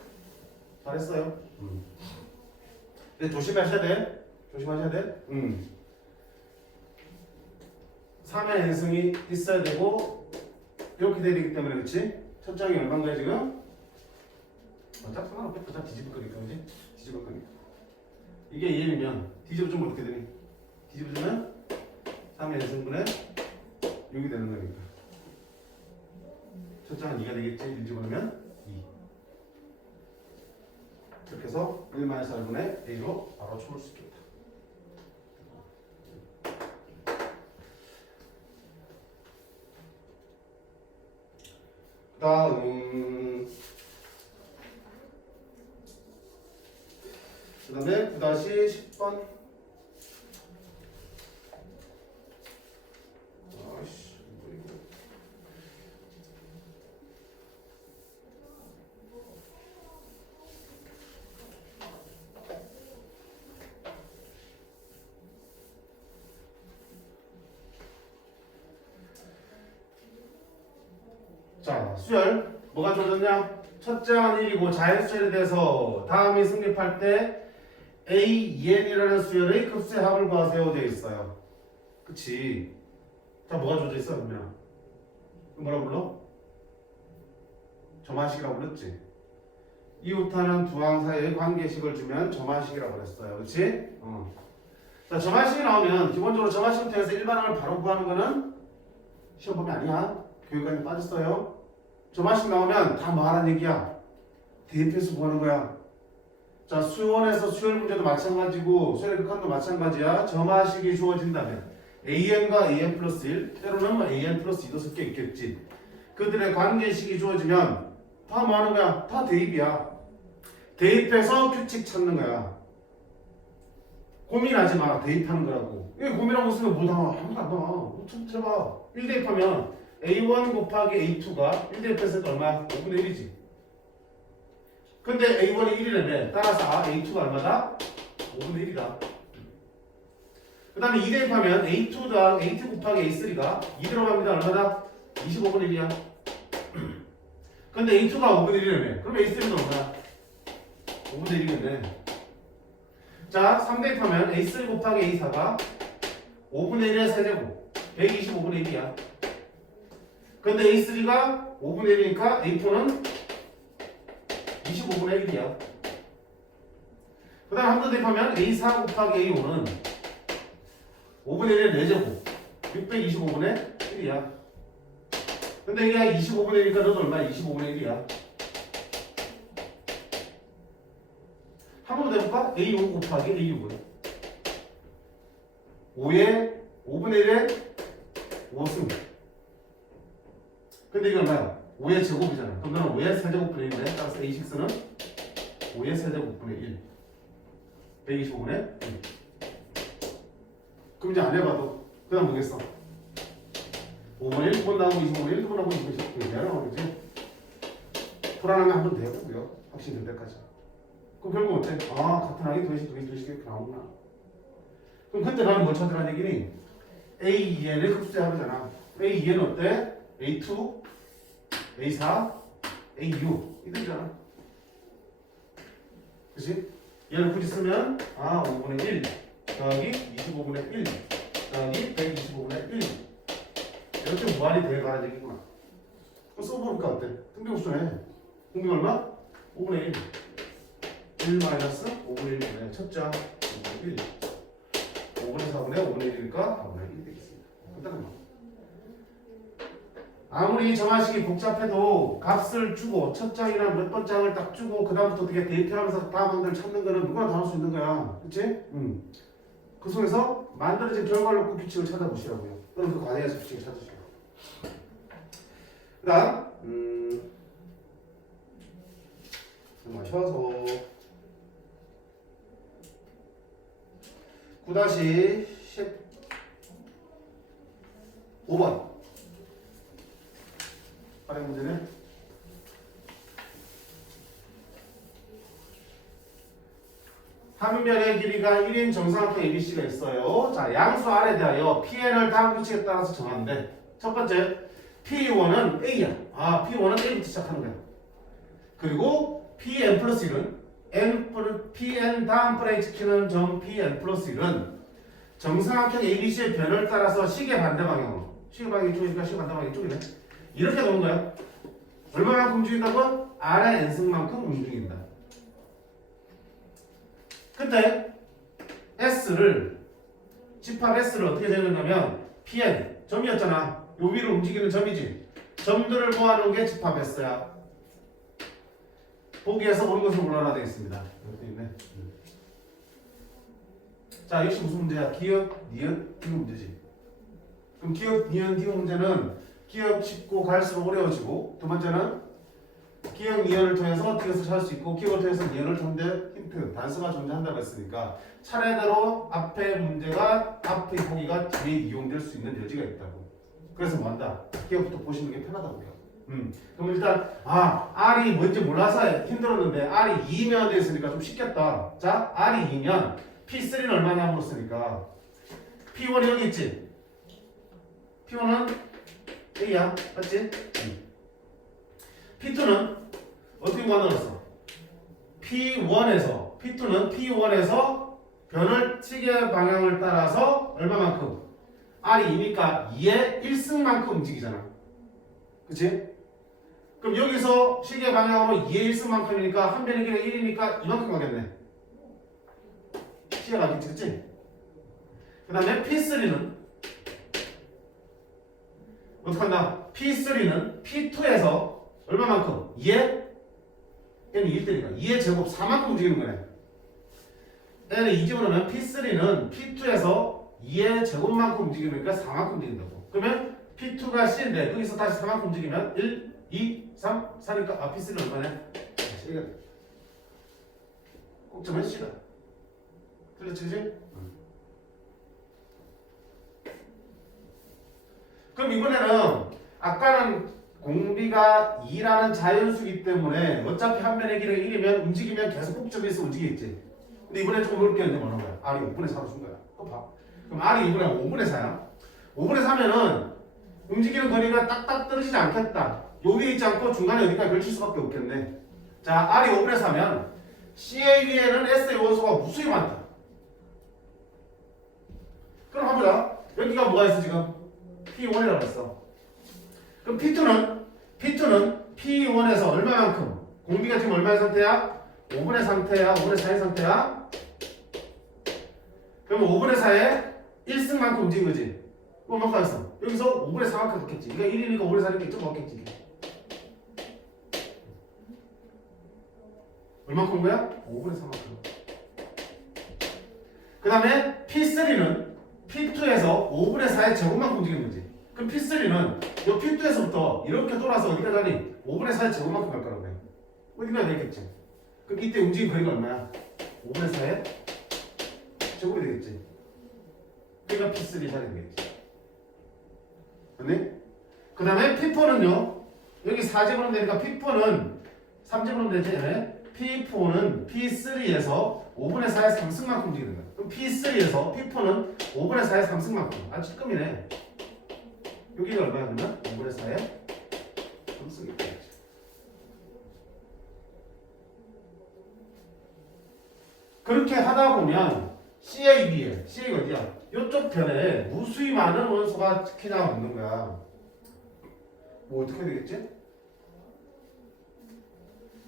잘했어요. 근데 조심하셔야 돼. 조심하셔야 돼. 3의 n승이 있어야 되고 이렇게 돼야 되기 때문에 그렇지? 첫 장이 얼마인가요 지금? 어차피 상관없겠다. 다 뒤집을 거니까 그지? 뒤집을 거니까 이게 2n이면 뒤집어주면 어떻게 되니? 뒤집어주면 3의 n승분의 6이 되는 거니까 첫 장은 2가 되겠지? 뒤집어주면 2 이렇게 해서 1-4분의 a로 바로 채울 수 있겠다. 다음 그 다음에 9-10번. 아이씨, 뭐 이거. 자, 수열. 뭐가 주어졌냐? 첫째 항은 1이고 자연수열에 대해서 다음이 성립할 때 A, EN이라는 수열의 급수의 합을 구하세요 되어 있어요. 그치? 자, 뭐가 주어져 있어 그러면? 뭐라 불러? 점화식이라고 불렀지? 이웃하는 두 항 사이의 관계식을 주면 점화식이라고 그랬어요. 그치? 자, 점화식이 나오면 기본적으로 점화식을 통해서 일반항을 바로 구하는 거는 시험 보면 아니야. 교육까지 빠졌어요. 점화식 나오면 다 뭐 하라는 얘기야? 대입해서 구하는 거야. 자, 수원에서 수열 문제도 마찬가지고 수열의 극한도 마찬가지야. 점화식이 주어진다면 AN과 AN 플러스 1 때로는 뭐 AN 플러스 2도 섞여 있겠지. 그들의 관계식이 주어지면 다 뭐 하는 거야? 다 대입이야. 대입해서 규칙 찾는 거야. 고민하지 마. 대입하는 거라고. 이게 고민하고 있으면 못 나와. 아무도 안 나와. 해봐. 1 대입하면 A1 곱하기 A2가 1 대입했을 때 얼마야? 5분의 1이지. 근데 A1이 1이라며. 따라서 A2가 얼마다? 5분의 1이다. 그 다음에 2 대입하면 A2다 A2 곱하기 A3가 2 들어갑니다. 얼마다? 25분의 1이야. 근데 A2가 5분의 1이라며. 그럼 A3는 얼마야? 5분의 1이겠네. 자, 3 대입하면 A3 곱하기 A4가 5분의 1의 세제곱 125분의 1이야. 근데 A3가 5분의 1이니까 A4는 25분의 1이야. 그 다음 한 번 대입하면 A4 곱하기 A5는 5분의 1의 4제곱 625분의 1이야. 근데 이게 25분의 1이니까 너도 얼마야? 25분의 1이야. 한 번 더 해볼까? A5 곱하기 A6은 5분의 1의 5승. 근데 이게 얼마야? 5의 제곱이잖아. 그럼 너는 5의 세제곱분의 1인데 따라서 A6는 5의 세제곱분의 1 125분의 1. 그럼 이제 안 해봐도 그 다음 뭐겠어? 5분의 1, 2번 나오고 25분의 1, 2번 나오고 25분의 1 나오겠지? 불안하면 한 번 더 해보고요. 확신이 될 때까지. 그럼 결국 어때? 같은 항이 도식 이렇게 나오구나. 그럼 그때 나는 뭘 찾으라는 얘기니? A, EN의 급수의 합이잖아. A, EN은 어때? A2, A4, A6 이들이잖아. 그치? 얘를 굳이 쓰면 5분의 1 더하기 25분의 1 더하기 125분의 1 이렇게 무한히 대가는 얘기구나. 그럼 써보니까 어때? 등비급수네. 등비 얼마? 5분의 1 1 마이너스 5분의 1분의 첫째 5분의 1 5분의 4분의 5분의 1이니까 4분의 1이 되겠습니다. 간단한 거. 아무리 정화식이 복잡해도 값을 주고 첫 장이나 몇 번 장을 딱 주고 그 다음부터 어떻게 대입하면서 다음항들을 찾는 거는 누구나 다 할 수 있는 거야. 그치? 그 속에서 만들어진 결과를 놓고 규칙을 찾아보시라고요. 또는 그 과정에서 규칙을 찾으시고. 그 다음 마셔서 9-15번 발행 문제는 한 변의 길이가 1인 정사각형 ABC가 있어요. 자, 양수 R에 대하여 PN을 다음 규칙에 따라서 정하는데 첫 번째 P1은 A야. P1은 A부터 시작하는 거야. 그리고 PN 플러스 1은 PN 다음 분에 지키는 점 PN 플러스 1은 정사각형 ABC의 변을 따라서 시계 반대 방향으로 시계 방향이 이쪽이니까 시계 반대 방향이 이쪽이네. 이렇게 도는 거야. 얼마만큼 움직인다고? R의 n승만큼 움직인다. 근데 S를 집합 S를 어떻게 정했냐면 PN 점이었잖아. 요 위로 움직이는 점이지. 점들을 모아놓은 게 집합 S야. 보기에서 옳은 것을 골라놔야 되겠습니다. 이렇게 있네. 자, 역시 무슨 문제야? 기억, 니은, 디귿 문제지. 그럼 기억, 니은, 디귿 문제는 기억 쉽고 갈수록 어려워지고 두 번째는 기억 이연을 통해서 T것을 찾을 수 있고 기억을 통해서 이연을 통해 힌트, 단서가 존재한다고 했으니까 차례대로 앞에 문제가 앞의 보기가 뒤에 이용될 수 있는 여지가 있다고. 그래서 뭐한다? 기억부터 보시는 게 편하다고요. 그럼 일단 R이 뭔지 몰라서 힘들었는데 R이 2면 되어 있으니까 좀 쉽겠다. 자, R이 2면 P3는 얼마냐 물었으니까 P1이 여기 있지? P1은 A야, 맞지? P2는 어떻게 구하노랬어? P1에서 P2는 P1에서 변을 시계 방향을 따라서 얼마만큼? R이 2니까 2의 1승만큼 움직이잖아. 그치? 그럼 여기서 시계 방향으로 2의 1승만큼이니까 한 변의 길이가 1이니까 이만큼 가겠네. 시계가 가겠지, 그치? 그 다음에 P3는 어떡한다? P3는 P2에서 얼마만큼? 2의 n이 1대니까 2의 제곱 4만큼 움직이는 거네. n을 2 집어넣으면 P3는 P2에서 2의 제곱만큼 움직이니까 4만큼 움직인다고. 그러면 P2가 C인데 여기서 다시 4만큼 움직이면 1, 2, 3, 4니까 P3는 얼마네? C가 돼. 꼭점은 C다. 틀렸지, 그치? 그럼 이번에는 아까는 공비가 2라는 자연수기 때문에 어차피 한 변의 길이가 1이면 움직이면 계속 꼭점에서 움직이겠지. 근데 이번에 조금 어렵게 했는데 뭐하는 거야? R이 5분의 4로 준 거야. 그거 봐. 그럼 R이 이번에 5분의 4야. 5분의 4면은 움직이는 거리가 딱딱 떨어지지 않겠다. 요 위에 있지 않고 중간에 어디까지 걸칠 수밖에 없겠네. 자, R이 5분의 4면 CA 위에는 S의 원소가 무수히 많다. 그럼 한번 보자. 여기가 뭐가 있어 지금? P1이라고 했어. 그럼 P2는 P1에서 얼마만큼? 공비가 지금 얼마의 상태야? 5분의 상태야? 5분의 4의 상태야? 그러면 5분의 4에 1승만큼 움직인 거지. 그럼 얼마큼 갔어? 여기서 5분의 4만큼 갔겠지. 이거 1이니까 5분의 4니까 이쪽 갔겠지. 얼마큼 온 거야? 5분의 4만큼. 그 다음에 P3는 P2에서 5분의 4의 제곱만큼 움직이는 거지. 그럼 P3는 이 P2에서부터 이렇게 돌아서 어디가 가니? 5분의 4의 제곱만큼 갈 거라고 해. 어디가 되겠지? 그럼 이때 움직임 거리가 얼마야? 5분의 4의 제곱이 되겠지. 그러니까 P3 자리 되겠지. 맞네? 그 다음에 P4는요. 여기 4제곱은 되니까 P4는 3제곱은 되지. P4는 P3에서 5분의 4의 3승만큼 움직이는 거야. 그럼 P3에서 P4는 5분의 4의 3승만큼. 아주 찌끔이네. 여기가 얼마야 그러면? 5분의 4의 3승이 되겠지. 그렇게 하다 보면 CAB에 CA가 어디야? 이쪽 편에 무수히 많은 원소가 특히나 없는 거야. 뭐 어떻게 되겠지?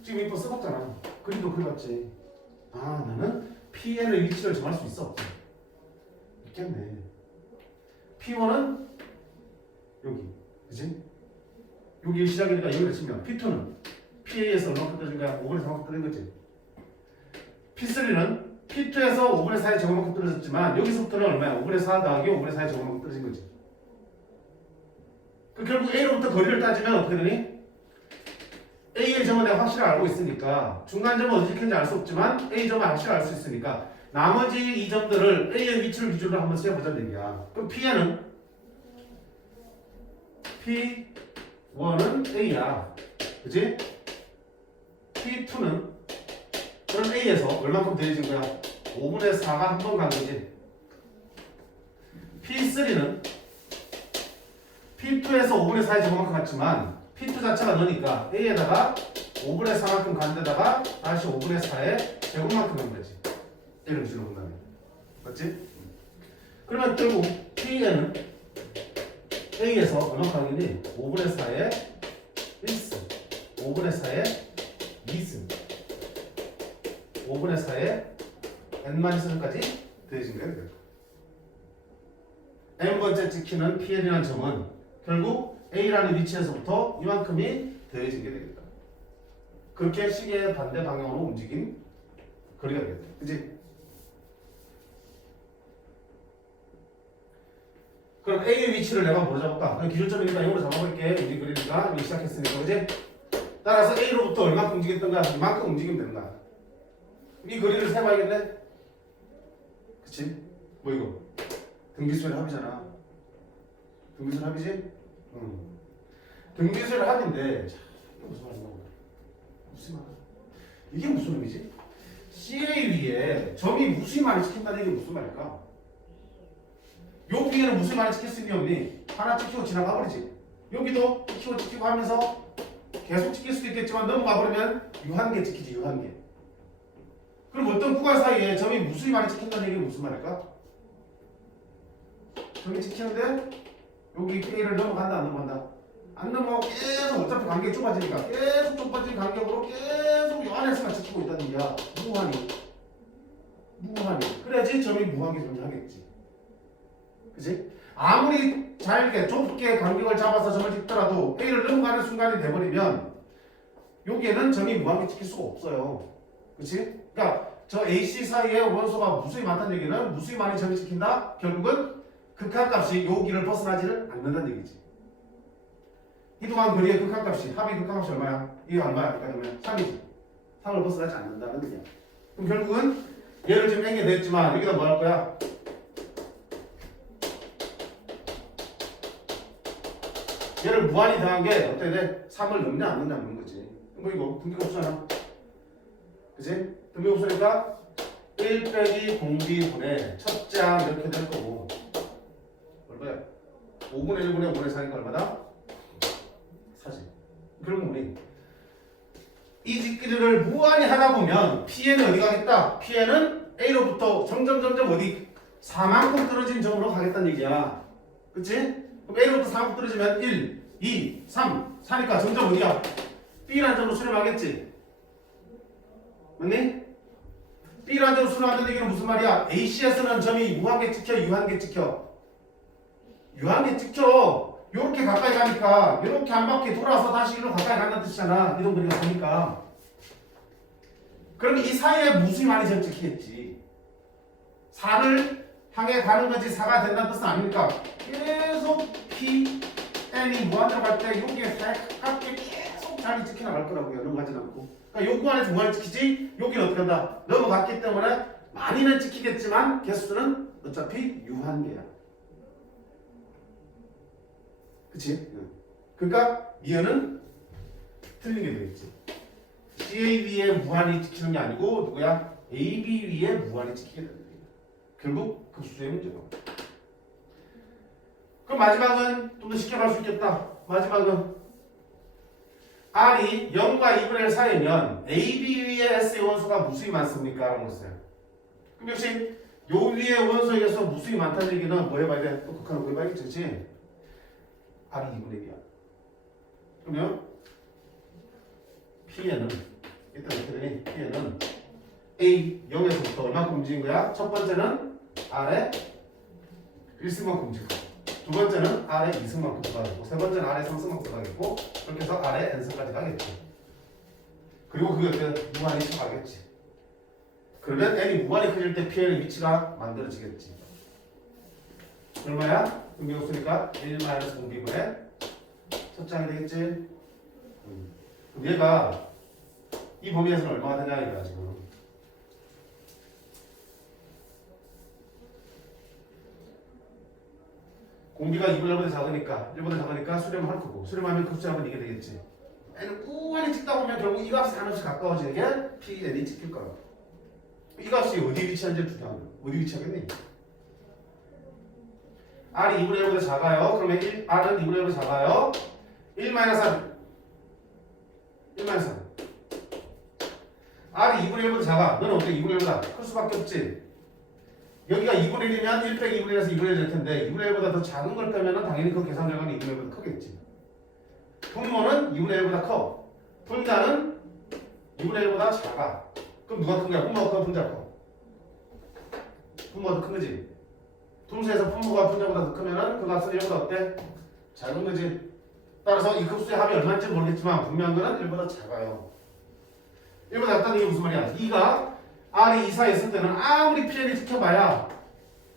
지금 이거 써봤잖아. 그림도 그려봤지. 아, 나는 PN의 위치를 정할 수 있어. 있겠네. P1은 여기, 그치? 여기 시작이니까 여기를 치면 P2는 PA에서 얼마큼 떨어진 거야? 5분의 4만큼 떨어진 거지. P3는 P2에서 5분의 4의 제곱만큼 떨어졌지만 여기서부터는 얼마야? 5분의 4 더하기 5분의 4의 제곱만큼 떨어진 거지. 그 결국 A로부터 거리를 따지면 어떻게 되니? A의 점은 내가 확실히 알고 있으니까 중간점은 어디 있는지 알 수 없지만 A 점은 확실히 알 수 있으니까 나머지 이 점들을 A의 위치를 기준으로 한번 세어보자는 얘기야. 그럼 P는 P1은 A야. 그치? P2는 그럼 A에서 얼마큼 더해진 거야? 5분의 4가 한 번 간 거지. P3는 P2에서 5분의 4의 제곱만큼 갔지만 P2 자체가 너니까 A에다가 5분의 4만큼 간 데다가 다시 5분의 4의 제곱만큼 간 거지. A를 주로 본다면. 맞지? 그러면 결국 P는 A에서 얼마큼 가겠니? 5분의 4의 1승, 5분의 4의 2승, 5분의 4의 n-1까지 더해진 거야. n번째 찍히는 PN이라는 점은 결국 A라는 위치에서부터 이만큼이 더해지게 되겠다. 그렇게 시계의 반대 방향으로 움직인 거리가 되겠다. 그치? 그럼 A의 위치를 내가 뭐로 잡을까? 그럼 기준점이니까 0으로 잡아볼게. 우리 그리니까 여기 시작했으니까, 그치? 따라서 A로부터 얼마큼 움직였던가 이만큼 움직이면 되는 거야. 이 거리를 세봐야겠네. 그치? 뭐 이거? 등비수열 합이잖아. 등비수열 합이지? 응. 등비수열 합인데 자, 이게 무슨 말인가 보다. 무슨 말? 이게 무슨 의미지? CA 위에 점이 무수히 많이 찍힌다는 얘기 무슨 말일까? 요 위에는 무수히 많이 찍힐 수 있니 없니? 하나 찍히고 지나가 버리지. 여기도 찍히고 하면서 계속 찍힐 수도 있겠지만 넘어가 버리면 유한계 찍히지, 유한계. 그럼 어떤 구간 사이에 점이 무수히 많이 찍힌다는 얘기는 무슨 말일까? 점이 찍히는데 여기 K를 넘어간다 안 넘어간다? 안 넘어가고 계속 어차피 간격이 좁아지니까 계속 좁아진 간격으로 계속 요 안에서만 찍히고 있다는 얘기야. 무한히. 그래야지 점이 무한계 존재하겠지. 그치? 아무리 잘게 좁게 간격을 잡아서 점을 찍더라도 A를 넘어가는 순간이 돼버리면 여기에는 점이 무한계 찍힐 수가 없어요. 그치? 그러니까 저 AC 사이에 원소가 무수히 많다는 얘기는 무수히 많이 점이 찍힌다? 결국은 극한값이 여기를 벗어나지를 않는다는 얘기지. 이동한 거리의 극한값이 합의 극한값이 얼마야? 이게 얼마야? 그러면 3이지. 3을 벗어나지 않는다는 얘기야. 그럼 결국은 얘를 지금 N게 됐지만 여기다 뭐 할 거야? 얘를 무한히 더한 게 어떻게 돼? 3을 넘냐 안 넘냐 묻는 거지. 뭐 이거 등기가 없잖아. 그치? 등기 없으니까 1 빼기 공비분의 첫 장 이렇게 될 거고 얼마야? 5분의 1분의 5분의 4니까 얼마다? 4지. 그럼 우리 이 직기를 무한히 하다 보면 Pn은 어디 가겠다? Pn은 A로부터 점점 어디 4만큼 떨어진 점으로 가겠다는 얘기야. 그치? 그럼 A로부터 4만큼 떨어지면 1, 2, 3, 4니까 점점 어디야? B라는 점으로 수렴하겠지? 맞니? B라는 점으로 수렴한다는 얘기는 무슨 말이야? AC에서는 점이 무한계 찍혀, 유한계 찍혀? 유한계 찍혀. 요렇게 가까이 가니까 요렇게 한 바퀴 돌아서 다시 이리로 가까이 간다는 뜻이잖아. 이동 거리가 가니까. 그러면 이 사이에 무수히 많이 점 찍히겠지. 4를 향해 가는 거지 4가 된다는 뜻은 아닙니까? 계속 P, N이 무한대로 갈 때 여기에 가깝게 계속 자리 지켜나갈 거라고요. 넘어가진 않고. 그러니까 요 구간에서 무한히 찍히지 여기는 어떻게 한다? 넘어갔기 때문에 많이는 찍히겠지만 개수는 어차피 유한계야. 그치? 그러니까 미연은 틀린 게 되겠지. CA 위에 무한히 찍히는 게 아니고 누구야? AB 위에 무한히 찍히게 되는 거야. 결국 급수의 문제가. 그럼 마지막은 좀 더 쉽게 갈 수 있겠다. 마지막은 R이 0과 2분의 1 사이면 AB 위에 S의 원소가 무수히 많습니까? 라고 했어요. 그럼 역시 요 위에 원소에서 무수히 많다는 얘기는 뭐 해봐야 돼? 또 극한을 구해봐야겠지. 그치? R이 2분의 1이야. 그러면 P에는 일단 어떻게 되니? P에는 A 0에서부터 얼마큼 움직인 거야? 첫 번째는 R에 1승만큼 움직이고 두 번째는 R에 2승만큼 들어가겠고 세 번째는 R에 3승만큼 들어가겠고 그렇게 해서 R에 N승까지 가겠지. 그리고 그게 어때? 무한히 쳐가겠지. 그러면 N이 무한히 커질 때 P의 위치가 만들어지겠지. 얼마야? 공비 없으니까 1-공비분의 첫 장이 되겠지? 그럼 얘가 이 범위에서는 얼마가 되냐 이거야 지금. 공비가 2분의 1보다 작으니까 수렴할 거고 수렴하면 급수하면 이게 되겠지. N을 꾸안히 찍다 보면 결국 이 값이 한없이 가까워지는 게 Pn이 찍힐 거야. 이 값이 어디 위치한지를 중요한 거야. 어디 위치하겠니? R이 2분의 1보다 작아요. 그러면 R은 2분의 1보다 작아요. 1-3 1-3 R이 2분의 1보다 작아. 너는 어떻게 2분의 1보다 클 수밖에 없지. 여기가 2분의 1이면 1 빼기 2분의 1에서 2분의 1 될 텐데 2분의 1보다 더 작은 걸 빼면 당연히 그 계산 결과는 2분의 1보다 크겠지. 분모는 2분의 1보다 커. 분자는 2분의 1보다 작아. 그럼 누가 큰 거야? 분모가 커? 분자가 커? 분모가 더 큰 거지. 분수에서 분모가 분자보다 더 크면은 그 값은 1보다 어때? 작은 거지. 따라서 이 급수의 합이 얼마인지 모르겠지만 분명한 거는 1보다 작아요. 1보다 작다는 게 무슨 말이야? 2가 R이 2 사이에 있을 때는 아무리 Pn이 지켜봐야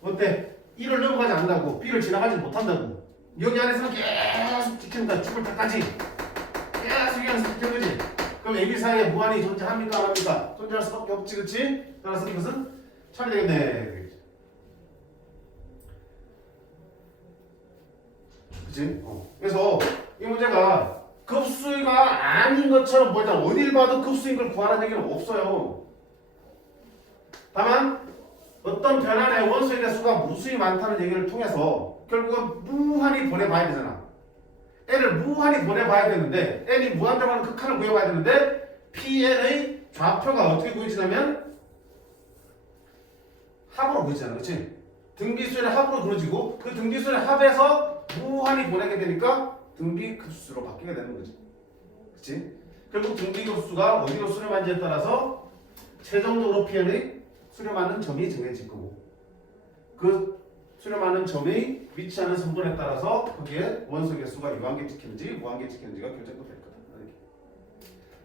어때? 1을 넘어가지 않는다고. B를 지나가지 못한다고. 여기 안에서는 계속 지킨다. 죽을 때까지 계속 이 안에서 지키는 거지. 그럼 AB 사이에 무한이 존재합니까? 안 합니까? 존재할 수밖에 없지, 그치? 따라서 이것은 참이 되겠네. 그치? 그래서 이 문제가 급수가 아닌 것처럼 보이잖아. 어딜 봐도 급수인 걸 구하라는 얘기는 없어요. 다만 어떤 변환의 원소의 개수가 무수히 많다는 얘기를 통해서 결국은 무한히 보내봐야 되잖아. n을 무한히 보내봐야 되는데 n이 무한정하는 극한을 구해봐야 되는데 pn의 좌표가 어떻게 구해지냐면 합으로 구해지잖아. 그렇지? 등비수의 합으로 구해지고 그 등비수의 합에서 무한히 보내게 되니까 등비급수로 바뀌게 되는 거지. 그렇지? 결국 등비급수가 어디로 수렴한지에 따라서 최종적으로 pn의 수렴하는 점이 정해질 거고 그 수렴하는 점이 위치하는 성분에 따라서 거기에 원소 개수가 유한계 찍히는지 무한계 찍히는지가 결정도 될 거다.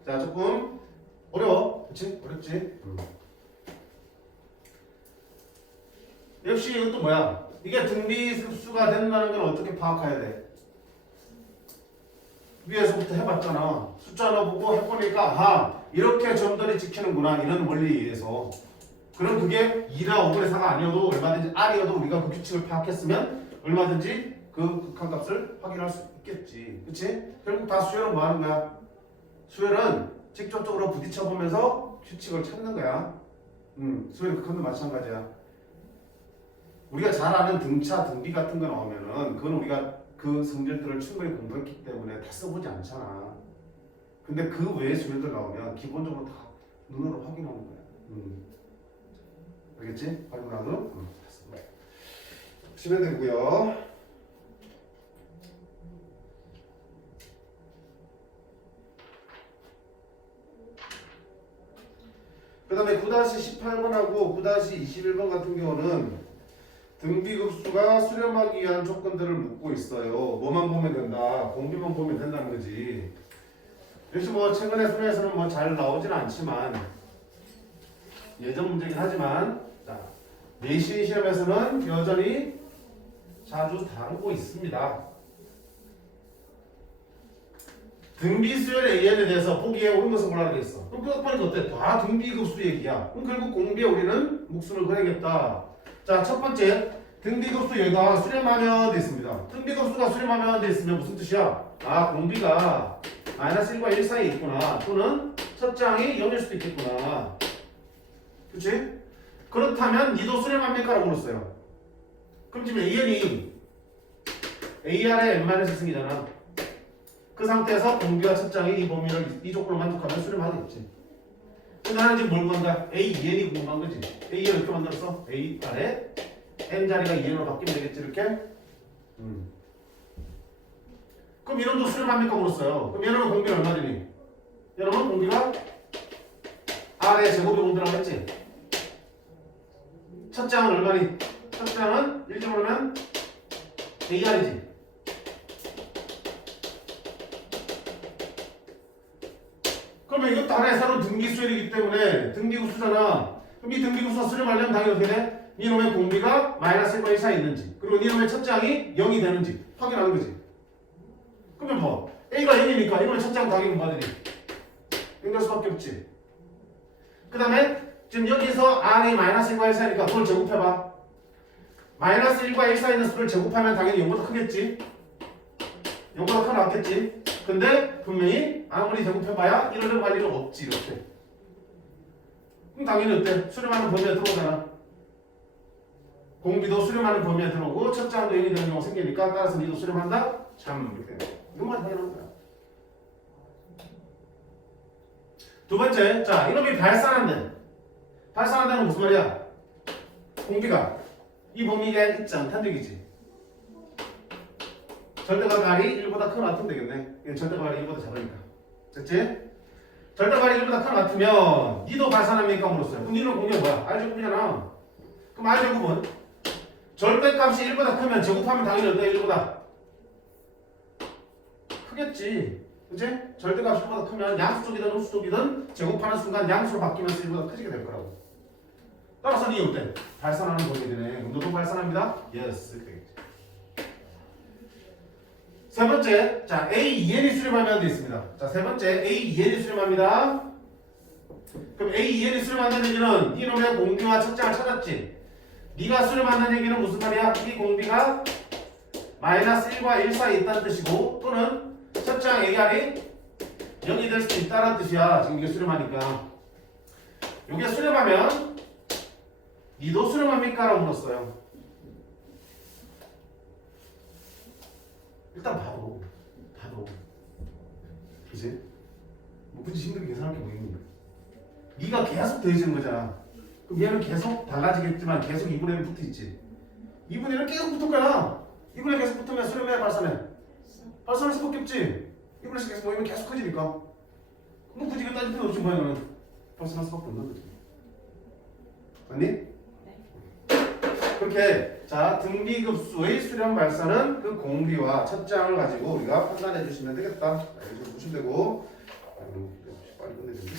자, 조금 어려워. 그치? 어렵지? 역시 이것도 뭐야? 이게 등비급수가 된다는 건 어떻게 파악해야 돼? 위에서부터 해봤잖아. 숫자 넣어보고 해보니까 아하 이렇게 점들이 찍히는구나 이런 원리에 의해서 그럼 그게 2나 5분의 4가 아니어도 얼마든지 R이어도 우리가 그 규칙을 파악했으면 얼마든지 그 극한값을 확인할 수 있겠지. 그치? 결국 다 수열은 뭐 하는 거야? 수열은 직접적으로 부딪혀보면서 규칙을 찾는 거야. 수열 극한도 마찬가지야. 우리가 잘 아는 등차, 등비 같은 거 나오면은 그건 우리가 그 성질들을 충분히 공부했기 때문에 다 써보지 않잖아. 근데 그 외의 수열들 나오면 기본적으로 다 눈으로 확인하는 거야. 알겠지? 발문하도 치면 되고요. 그 다음에 9-18번하고 9-21번 같은 경우는 등비급수가 수렴하기 위한 조건들을 묻고 있어요. 뭐만 보면 된다. 공비만 보면 된다는 거지. 역시 뭐 최근에 수능에서는 뭐 잘 나오진 않지만 예전 문제긴 하지만 내신 시험에서는 여전히 자주 다루고 있습니다. 등비수열의 AN에 대해서 보기에 옳은 것은 뭐라고 되어 있어? 그럼 그거 보니까 어때? 다 등비급수 얘기야. 그럼 결국 공비에 우리는 묵수를 그려야겠다. 자, 첫 번째 등비급수 여기가 수렴하면 돼 있습니다. 등비급수가 수렴하면 돼 있으면 무슨 뜻이야? 아, 공비가 -1과 1 사이에 있구나. 또는 첫 장이 0일 수도 있겠구나. 그치? 그렇다면 니도 수렴합니까? 라고 물었어요. 그럼 지금 AN이 AR의 n-1승이잖아. 그 상태에서 공비와 첫 장이 이 범위를 이 조건을 만족하면 수렴하겠지. 근데 나는 지금 뭘 구한다? AN이 궁금한 거지. AN 이렇게 만들었어. AR에 n자리가 2n으로 바뀌면 되겠지 이렇게. 그럼 이놈도 수렴합니까? 물었어요. 그럼 얘는 공비가 얼마 되니? 얘는 공비가 R의 제곱이 공비라고 했지? 첫 장은 얼마니? 첫 장은 1점으로면 AR이지. 그러면 이것도 하나의 새로운 등비수열이기 때문에 등비급수잖아. 그럼 이 등비급수가 수렴하려면 당연히 어떻게 돼? 이놈의 공비가 -1과 1 사이에 있는지 그리고 이놈의 첫 장이 0이 되는지 확인하는 거지. 그러면 뭐 A가 0이니까 이놈의 첫 장 당연히 뭐 되니? 0될 수밖에 없지. 그 다음에 지금 여기서 R이 -1과 1 사이니까 그걸 제곱해봐. -1과 1 사이 있는 수를 제곱하면 당연히 0보다 크겠지. 0보다 큰 나왔겠지. 근데 분명히 아무리 제곱해봐야 이러려고 할 일은 없지 이렇게. 그럼 당연히 어때? 수렴하는 범위에 들어오잖아. 공비도 수렴하는 범위에 들어오고 첫 장도 0이 되는 경우가 생기니까 따라서 니도 수렴한다? 참 이렇게. 이것만 당연한 거야. 두 번째, 자 이놈이 발산한대. 발산한다는 무슨 말이야? 공비가 이 범위에 있지 않다는 얘기지. 절대값이 1보다 크거나 같으면 되겠네. 절대값이 1보다 작으니까. 됐지? 절대값이 1보다 크거나 같으면 니도 발산합니까? 물었어요. 그럼 니는 공비가 뭐야? R제곱이잖아. 그럼 R제곱은 절대값이 1보다 크면 제곱하면 당연히 어때? 1보다 크겠지. 그치? 절대값이 1보다 크면 양수 쪽이든 음수 쪽이든 제곱하는 순간 양수로 바뀌면서 1보다 커지게 될 거라고. 따라서 니 어때? 발산하는 범위 되네. 너도 발산합니다? Yes. 세 번째, 자 A, 2n이 수렴하면 돼 있습니다. 자, 세 번째 A, 2n이 수렴합니다. 그럼 A, 2n이 수렴한다는 얘기는 이놈의 공비와 첫장을 찾았지. 네가 수렴한다는 얘기는 무슨 말이야? 이 공비가 마이너스 1과 1 사이에 있다는 뜻이고 또는 첫장 AR이 0이 될 수도 있다는 뜻이야. 지금 이게 수렴하니까. 이게 수렴하면 니도 수렴합니까? 라고 물었어요. 일단 봐도 그치? 뭐 굳이 힘들게 계산할 게 뭐있니? 네가 계속 더해지는 거잖아. 그럼 얘는 계속 달라지겠지만 계속 2분의 1은 붙어있지. 2분의 1은 계속 붙을 거야. 2분의 1 계속 붙으면 수렴해 발산해? 발산할 수밖에 없지. 2분의 1 계속 모이면 계속 커지니까. 뭐 굳이 이거 따질 필요 없지 뭐야 너는. 발산할 수밖에 없는 거지. 맞니? 네. 그렇게 자 등비급수의 수렴 발산은 그 공비와 첫장을 가지고 우리가 판단해 주시면 되겠다. 여기서 보시면 되고 빨리 끝내야 되는데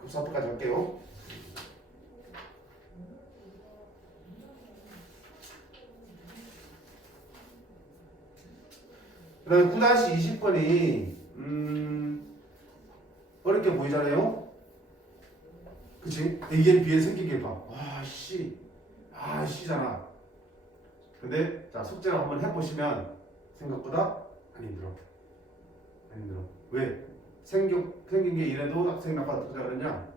급수 앞에까지 갈게요. 그 다음에 9-20번이 어렵게 보이잖아요. 그치? A에 B에 생긴 게 봐. 와, 씨. 아, 씨잖아. 근데, 자, 숙제를 한번 해보시면 생각보다 안 힘들어. 안 힘들어. 왜? 생긴 게 이래도 학생이 아까 어떻게 그랬냐?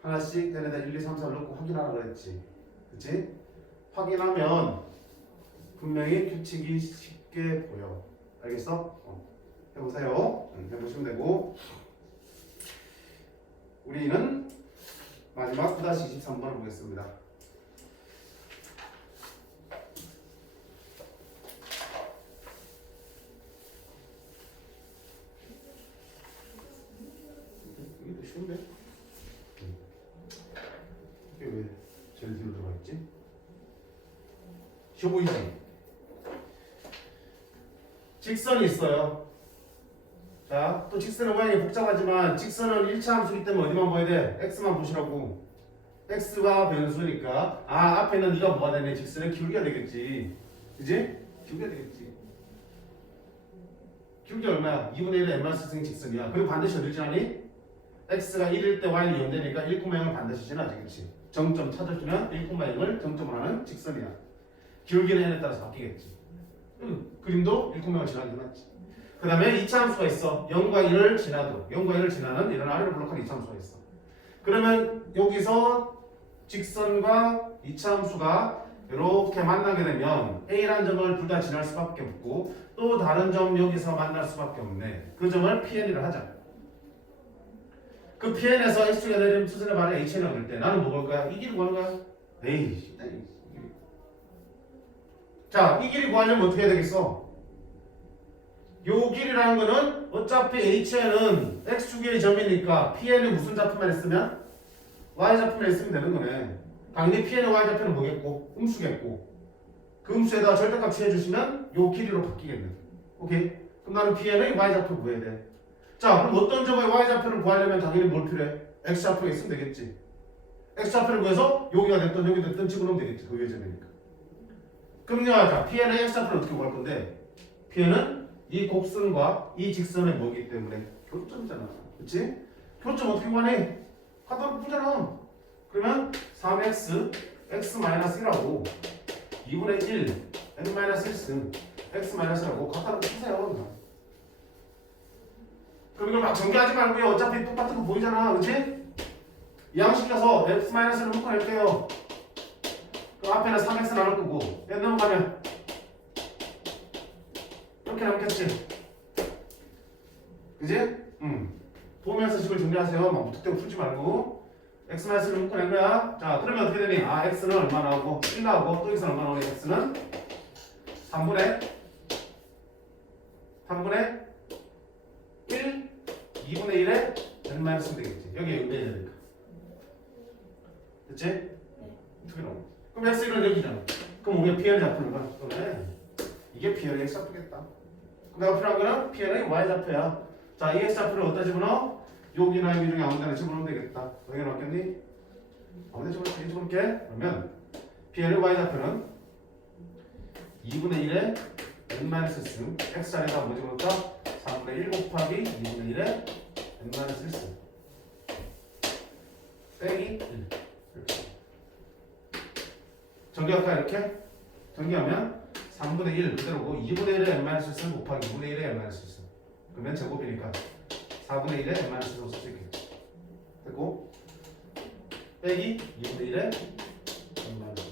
하나씩 얘네들 1, 2, 3, 4를 넣고 확인하라 그랬지. 그치? 확인하면 분명히 규칙이 쉽게 보여. 알겠어? 해보세요. 해보시면 되고. 우리는 마지막 9-23번을 보겠습니다. 이게 더 쉬운데? 이게 왜 제일 뒤로 들어가 있지? 쉬워 보이지? 직선이 있어요. 자, 또 직선의 모양이 복잡하지만 직선은 1차 함수이기 때문에 어디만 봐야 돼? x만 보시라고. x가 변수니까 앞에는 네가 뭐가 되네? 직선의 기울기가 되겠지. 그지? 기울기가 되겠지. 기울기 얼마야? 2분의 1의 n-승 직선이야. 그리고 반드시 어딜 지나니? x가 1일 때 y는 0되니까 1,0을 반드시 지나지. 그렇지? 정점 찾아주면 1,0을 정점으로 하는 직선이야. 기울기는 n에 따라서 바뀌겠지. 그림도 1,0을 지나게 해놨지. 그 다음에 2차 함수가 있어. 0과 1을 지나도 0과 1을 지나는 이런 아래로 블록한 2차 함수가 있어. 그러면 여기서 직선과 2차 함수가 이렇게 만나게 되면 A라는 점을 둘 다 지날 수밖에 없고 또 다른 점 여기서 만날 수밖에 없네. 그 점을 PN이라 하자. 그 PN에서 X축에 내리면 수선의 반에 HN을 볼 때 나는 뭐 볼 거야? 이 길이 구하는 거야? 에이, 자, 이 길이 구하려면 어떻게 해야 되겠어? 요 길이라는 거는 어차피 HN은 X축의 점이니까 PN이 무슨 좌표만 있으면 Y좌표만 있으면 되는 거네. 당연히 PN의 Y좌표는 뭐겠고? 음수겠고. 그 음수에다가 절대값 취해주시면 요 길이로 바뀌겠네. 오케이? 그럼 나는 PN의 Y좌표 구해야 돼. 자, 그럼 어떤 점의 Y좌표를 구하려면 당연히 뭘 필요해? X좌표가 있으면 되겠지. X좌표를 구해서 여기가 됐든 여기 됐든 집어넣으면 되겠지. 그 위의 점이니까. 그럼요, 자, PN의 X좌표를 어떻게 구할 건데? PN은 이 곡선과 이 직선의 뭐기 때문에 교점이잖아. 그치? 교점 어떻게 구하니? 갖다 푸잖아. 그러면 3x x-1하고 2분의 1 n-1승 x-라고 갖다 푸세요. 그럼 이걸 막 전개하지 말고요. 어차피 똑같은 거 보이잖아. 그치? 이항시켜서 x-를 묶어낼게요. 그 앞에는 3x 나눌 거고 n 넘어가면 이렇게 남겠지? 그지? 보면서 식을 정리하세요. 막 무턱대고 풀지 말고 x-를 묶어낸 거야. 자, 그러면 어떻게 되니? x는 얼마 나오고 1 나오고 또 x는 얼마 나오니? x는 3분의 1 2분의 1에 n-는 되겠지. 여기에 의미해야 되니까. 됐지? 어떻게 나오니? 그럼 x는 여기잖아. 그럼 우리가 PN을 잡는 거야. 그러네. 이게 PN의 x좌표겠다. 내가 필요한 거는 PN의 y좌표야. 자, 이 x좌표를 어디다 집어넣어? 여기나 여기 중에 아무 데나 집어넣으면 되겠다. 여기 넣겠니? 아무 데나 집어넣게? 그러면 PN의 y좌표는 2분의 1에 n-1승 x자리에다 뭐지 볼까? 3분의 1 곱하기 2분의 1의 n-1승 빼기 1 이렇게 정리할까 이렇게? 정리하면 3분의 1 그대로고 2분의 1의 n-1승 곱하기 2분의 1의 n-1승 그러면 제곱이니까 4분의 1의 n-1승으로 쓸게 됐고 빼기 2분의 1의 n-1승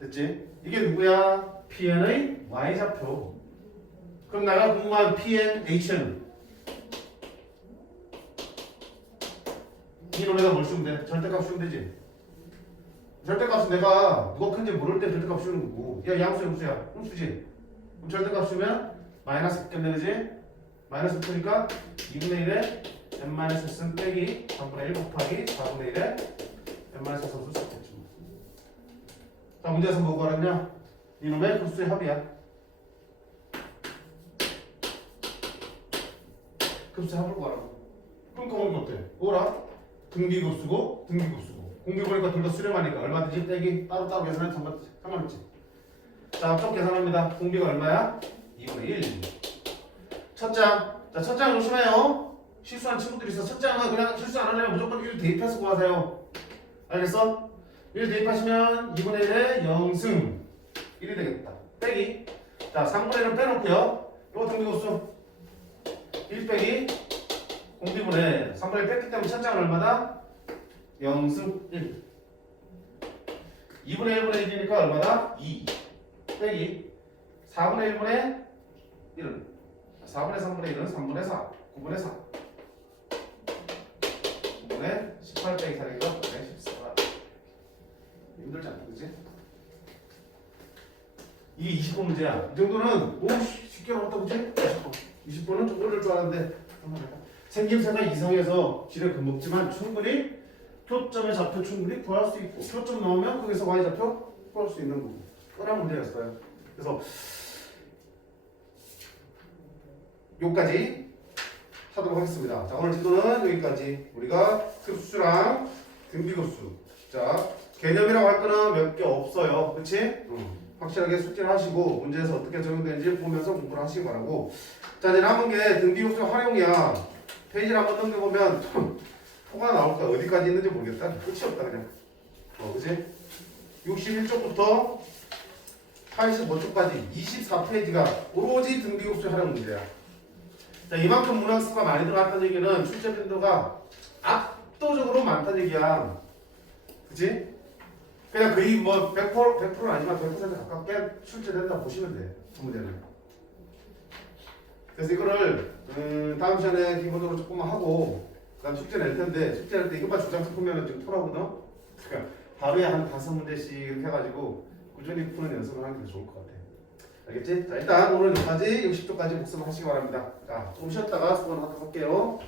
됐지? 이게 누구야? PN의 Y좌표. 그럼 내가 궁금한 PN, HN 이 놈에다 뭘 쓰면 돼? 절대값 쓰면 되지? 절대값은 내가 누가 큰지 모를 때 절대값 쓰는 거고 야 양수 양수야 흠수지? 그럼 절대값 쓰면 마이너스 붙겠네 그지? 마이너스 붙으니까 2분의 1에 n-s승 빼기 3분의 1 곱하기 4분의 1에 n-s승 쓸 수 있겠지. 자 문제에서 뭐 구하랬냐? 이놈의 급수의 합이야. 급수의 합을 구하라고. 그러니까 오늘 어때? 뭐라? 등비급수고 등비급수고 공비 보니까 둘 다 수렴하니까 얼마든지 떼기 따로따로 계산해도 상관없지. 자 앞쪽 계산합니다. 공비가 얼마야? 2분의 1 첫 장. 자 첫 장 조심해요. 실수한 친구들이 있어. 첫 장은 그냥 실수 안 하려면 무조건 1 대입해서 구하세요. 알겠어? 1 대입하시면 2분의 1에 0승 1이 되겠다. 빼기. 자 3분의 1은 빼놓고요. 이거 등비급수 1 빼기 공비분의 3분의 1 뺐기 때문에 첫 장은 얼마다? 0승 1 2분의 1분의 1이니까 얼마다? 2 빼기 4분의 1분의 1은 4분의 3분의 1은 3분의 4 9분의 4 9분의 18 빼기 4니까 9분의 14 힘들지 않다 그지? 이게 20번 문제야. 이 정도는 오 쉽게 나왔다 그지? 20번은 좀 어려울 줄 알았는데 생김새가 이상해서 지레 금먹지만 충분히 표점의 좌표 충분히 구할 수 있고 표점 넣으면 거기서 y좌표 구할 수 있는 거고 그런 문제였어요. 그래서 여기까지 하도록 하겠습니다. 자 오늘 지도는 여기까지. 우리가 급수랑 등비급수 자 개념이라고 할 거는 몇 개 없어요. 그치? 확실하게 숙지를 하시고 문제에서 어떻게 적용되는지 보면서 공부를 하시기 바라고. 자 이제 남은 게 등비급수 활용이야. 페이지를 한번 넘겨보면 토가 나올까 어디까지 있는지 모르겠다. 끝이 없다 그냥. 그치? 61쪽부터 85쪽까지 24페이지가 오로지 등비급수 활용 문제야. 자 이만큼 문학수가 많이 들어갔다는 얘기는 출제 빈도가 압도적으로 많다는 얘기야. 그치? 그냥 거의 뭐 100%는 아니지만 100% 가깝게 출제된다 보시면 돼. 그 문제는. 그래서 이거를 다음 시간에 기본적으로 조금만 하고 그다음 숙제 낼 텐데 숙제 낼 때 이것만 주장 풀면은 지금 토라거든. 그러니까 하루에 한 5문제씩 이렇게 해가지고 꾸준히 푸는 연습을 하는 게 좋을 것 같아. 알겠지? 자 일단 오늘 여기까지 60쪽까지 복습을 하시기 바랍니다. 자 조금 쉬었다가 수업을 하도록 할게요.